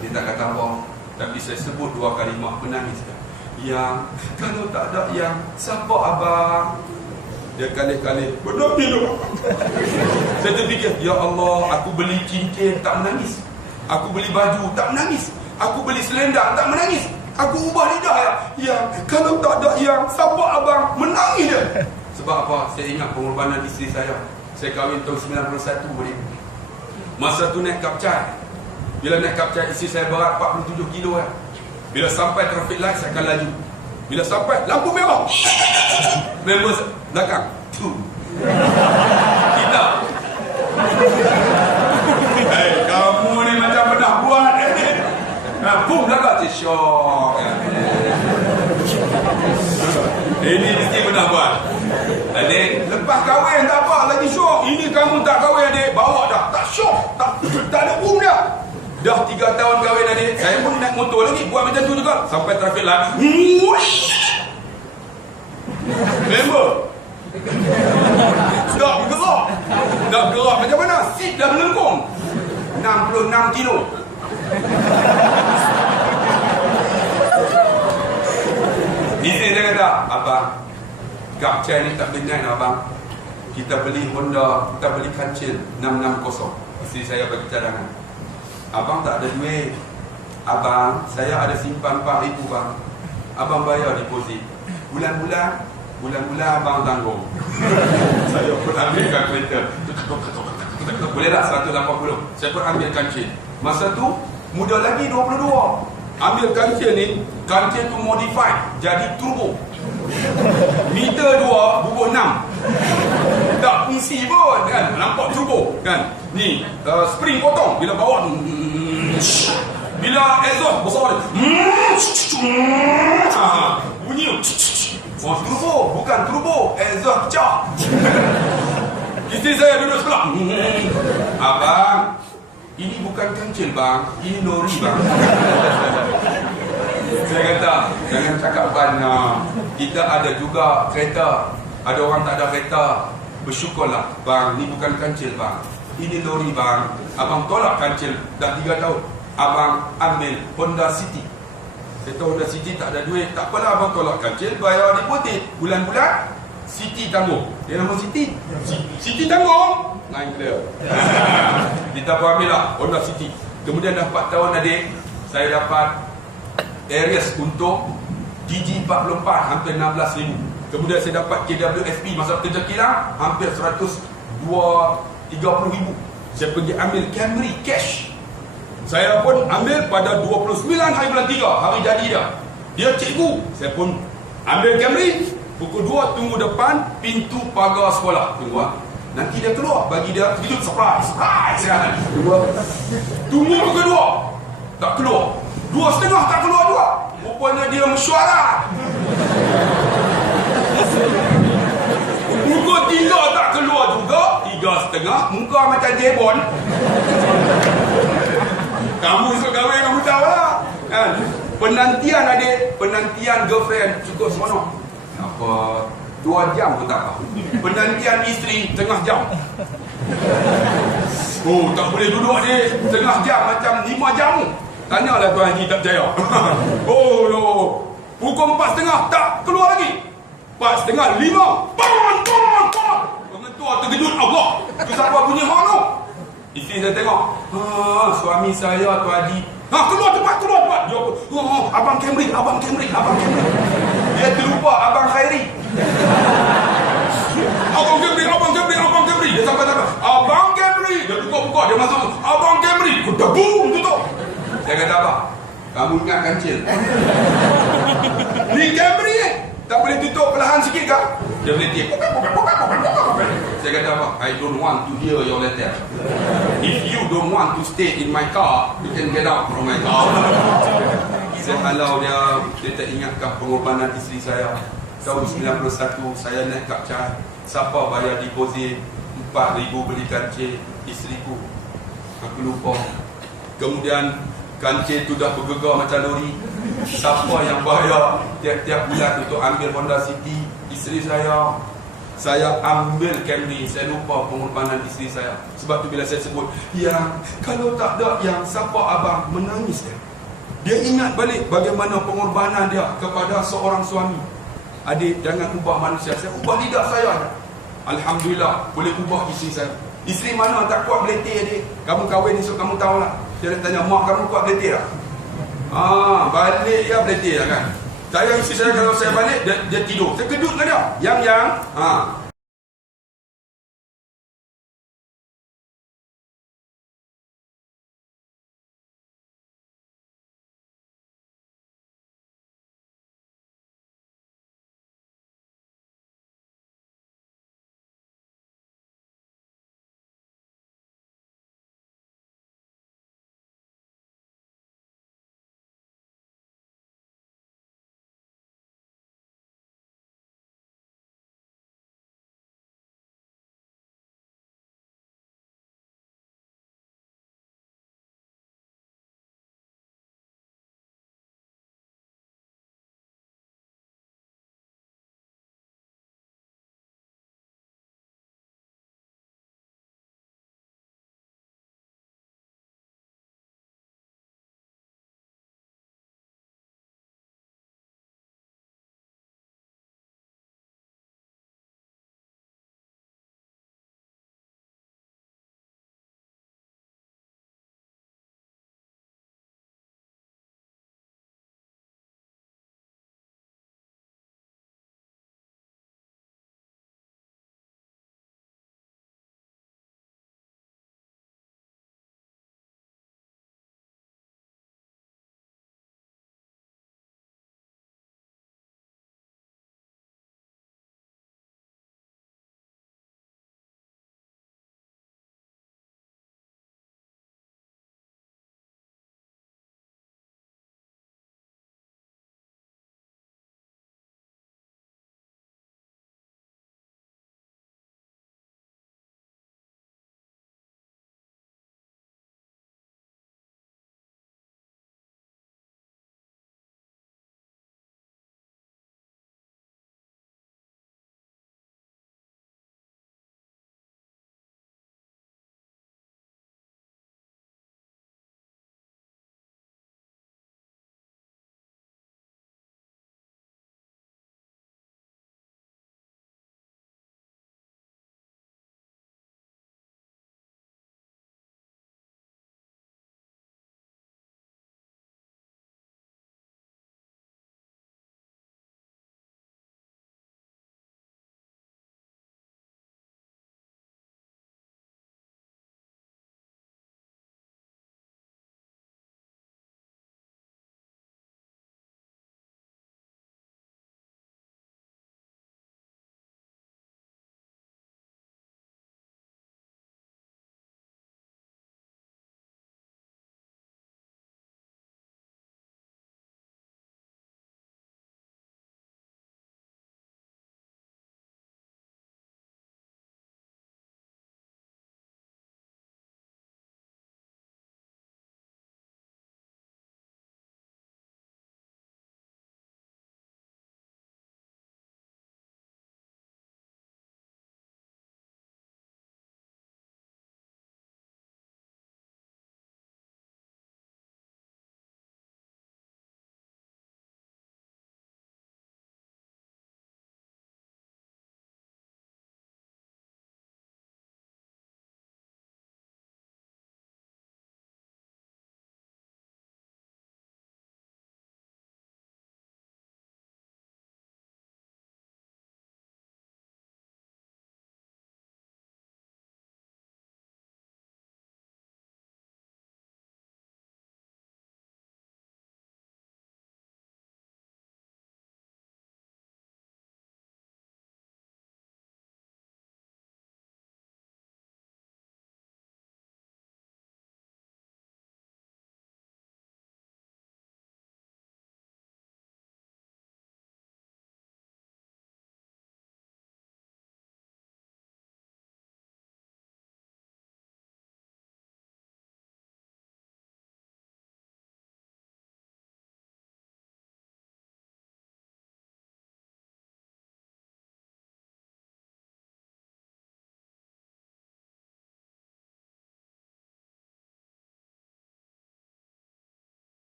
Dia tak kata apa, tapi saya sebut 2 kali mak menangis. Yang kalau tak ada yang, siapa abang? Dia kali-kali benar-benar. Saya terfikir, ya Allah, aku beli cincin tak menangis, aku beli baju tak menangis, aku beli selendang tak menangis. Aku ubah lidah ya. Yang, kalau tak ada yang, siapa abang menangis dia. Sebab apa? Saya ingat pengorbanan isteri saya. Saya kahwin tahun 91 boleh. Masa tu naik kapcai. Bila naik kapcai, isteri saya berat 47 kilo ya. Bila sampai traffic light, saya akan laju. Bila sampai lampu merah, member belakang tu kita. Hei, kamu ni macam pernah buat pum belakang je syok. Ini mesti pernah buat. Adik, lepas kahwin tak apa lagi syok. Ini kamu tak kahwin adik, bawa dah. Tak syok, tak ada pum dia. Dah 3 tahun kahwin adik, saya pun naik motor lagi, buat macam tu juga. Sampai traffic light, member dah gerak macam mana? Seat dah melengkung 66 kilo. Isteri saya kata, abang, kapcai ni tak boleh naik abang. Kita beli Honda, kita beli kancil 660. Isteri saya bagi cadangan. Abang tak ada duit. Abang, saya ada simpan 4,000 bang. Abang bayar deposit. Bulan-bulan abang tanggung. Saya pun ambil kalkulator. Boleh tak 180? Saya pun ambil kancil. Masa tu muda lagi 22. Ambil kancil ni, kancil tu modified jadi turbo. Meter 2 bubur 6. Tak fungsi pun kan, nampak turbo kan. Ni spring potong bila bawa tu. Bila exhaust besar bunyi. Oh, turbo, bukan turbo, exhaust pecah. Isteri saya duduk sebelah. Abang, ini bukan kancil bang, ini lori bang. Saya kata, jangan cakap banyak. Kita ada juga kereta. Ada orang tak ada kereta. Bersyukurlah bang, ini bukan kancil bang, ini lori bang. Abang tolak kancil dah 3 tahun. Abang ambil Honda City. Saya tahu Honda City tak ada duit. Tak apalah abang tolak kancil, bayar deposit. Bulan-bulan City tanggung. Dia nama City, City tanggung. Lain clear. Kita pun ambil lah Honda City. Kemudian dah 4 tahun adik, saya dapat Aries untuk GG44 hampir 16,000. Kemudian saya dapat KWSP masa kerja kilang hampir 130,000. Saya pergi ambil Camry cash. Saya pun ambil pada 29 hari bulan 3, hari jadi dia. Dia cikgu, saya pun ambil Camry. Pukul 2 tunggu depan pintu pagar sekolah. Tunggu lah. Nanti dia keluar, bagi dia begitu surprise. Surprise kan. Tunggu pukul 2, tak keluar. 2.30 tak keluar juga. Rupanya dia mesyuarat. Pukul 3 tak keluar juga. 3.30 muka macam jebon. Kamu esok kahwin, kamu tahu lah kan? Penantian adik, penantian girlfriend cukup seronok. Apa 2 jam pun tak tahu. Penantian isteri tengah jam. Oh, tak boleh duduk ni tengah jam, macam 5 jamu. Tanyalah Tuan Haji tak percaya. Oh no. Pukul 4.30 tak keluar lagi. 4.30, 5. Pengetua terkejut, Allah. Itu siapa bunyi horn tu? Isteri saya tengok. Suami saya Tuan Haji. Keluar cepat. Dia abang Camry. Dia terlupa abang Khairi. Abang Camry. Dia sampai. Abang Camry. Dia buka. Dia masuk. Abang Camry. Dah boom tutup. Saya kata apa? Kamu ingat kancil? Ni Camry tak boleh tutup perlahan sikit kah? Dia boleh tiap. Saya kata apa? I don't want to hear your letter. If you don't want to stay in my car, you can get out from my car. Saya halau dia tak ingatkah pengorbanan isteri saya. Tahun 91 saya naik kapcai. Siapa bayar deposit 4,000 beli kancil? Isteriku. Aku lupa. Kemudian kancil tu dah bergegar macam lori. Siapa yang bayar tiap-tiap bulan untuk ambil Honda City? Isteri saya. Saya ambil Camry. Saya lupa pengorbanan isteri saya. Sebab tu bila saya sebut yang kalau tak ada yang, siapa abang menangis dia. Dia ingat balik bagaimana pengorbanan dia kepada seorang suami. Adik, jangan ubah manusia. Saya ubah lidah saya. Alhamdulillah boleh ubah isteri saya. Isteri mana tak kuat beletih adik? Kamu kahwin esok kamu tahulah. Dia nak tanya, mak kamu kuat beletih tak? Balik ya berletih lah kan. Saya isteri saya kalau saya balik dia tidur. Saya kejut dengan dia. Yang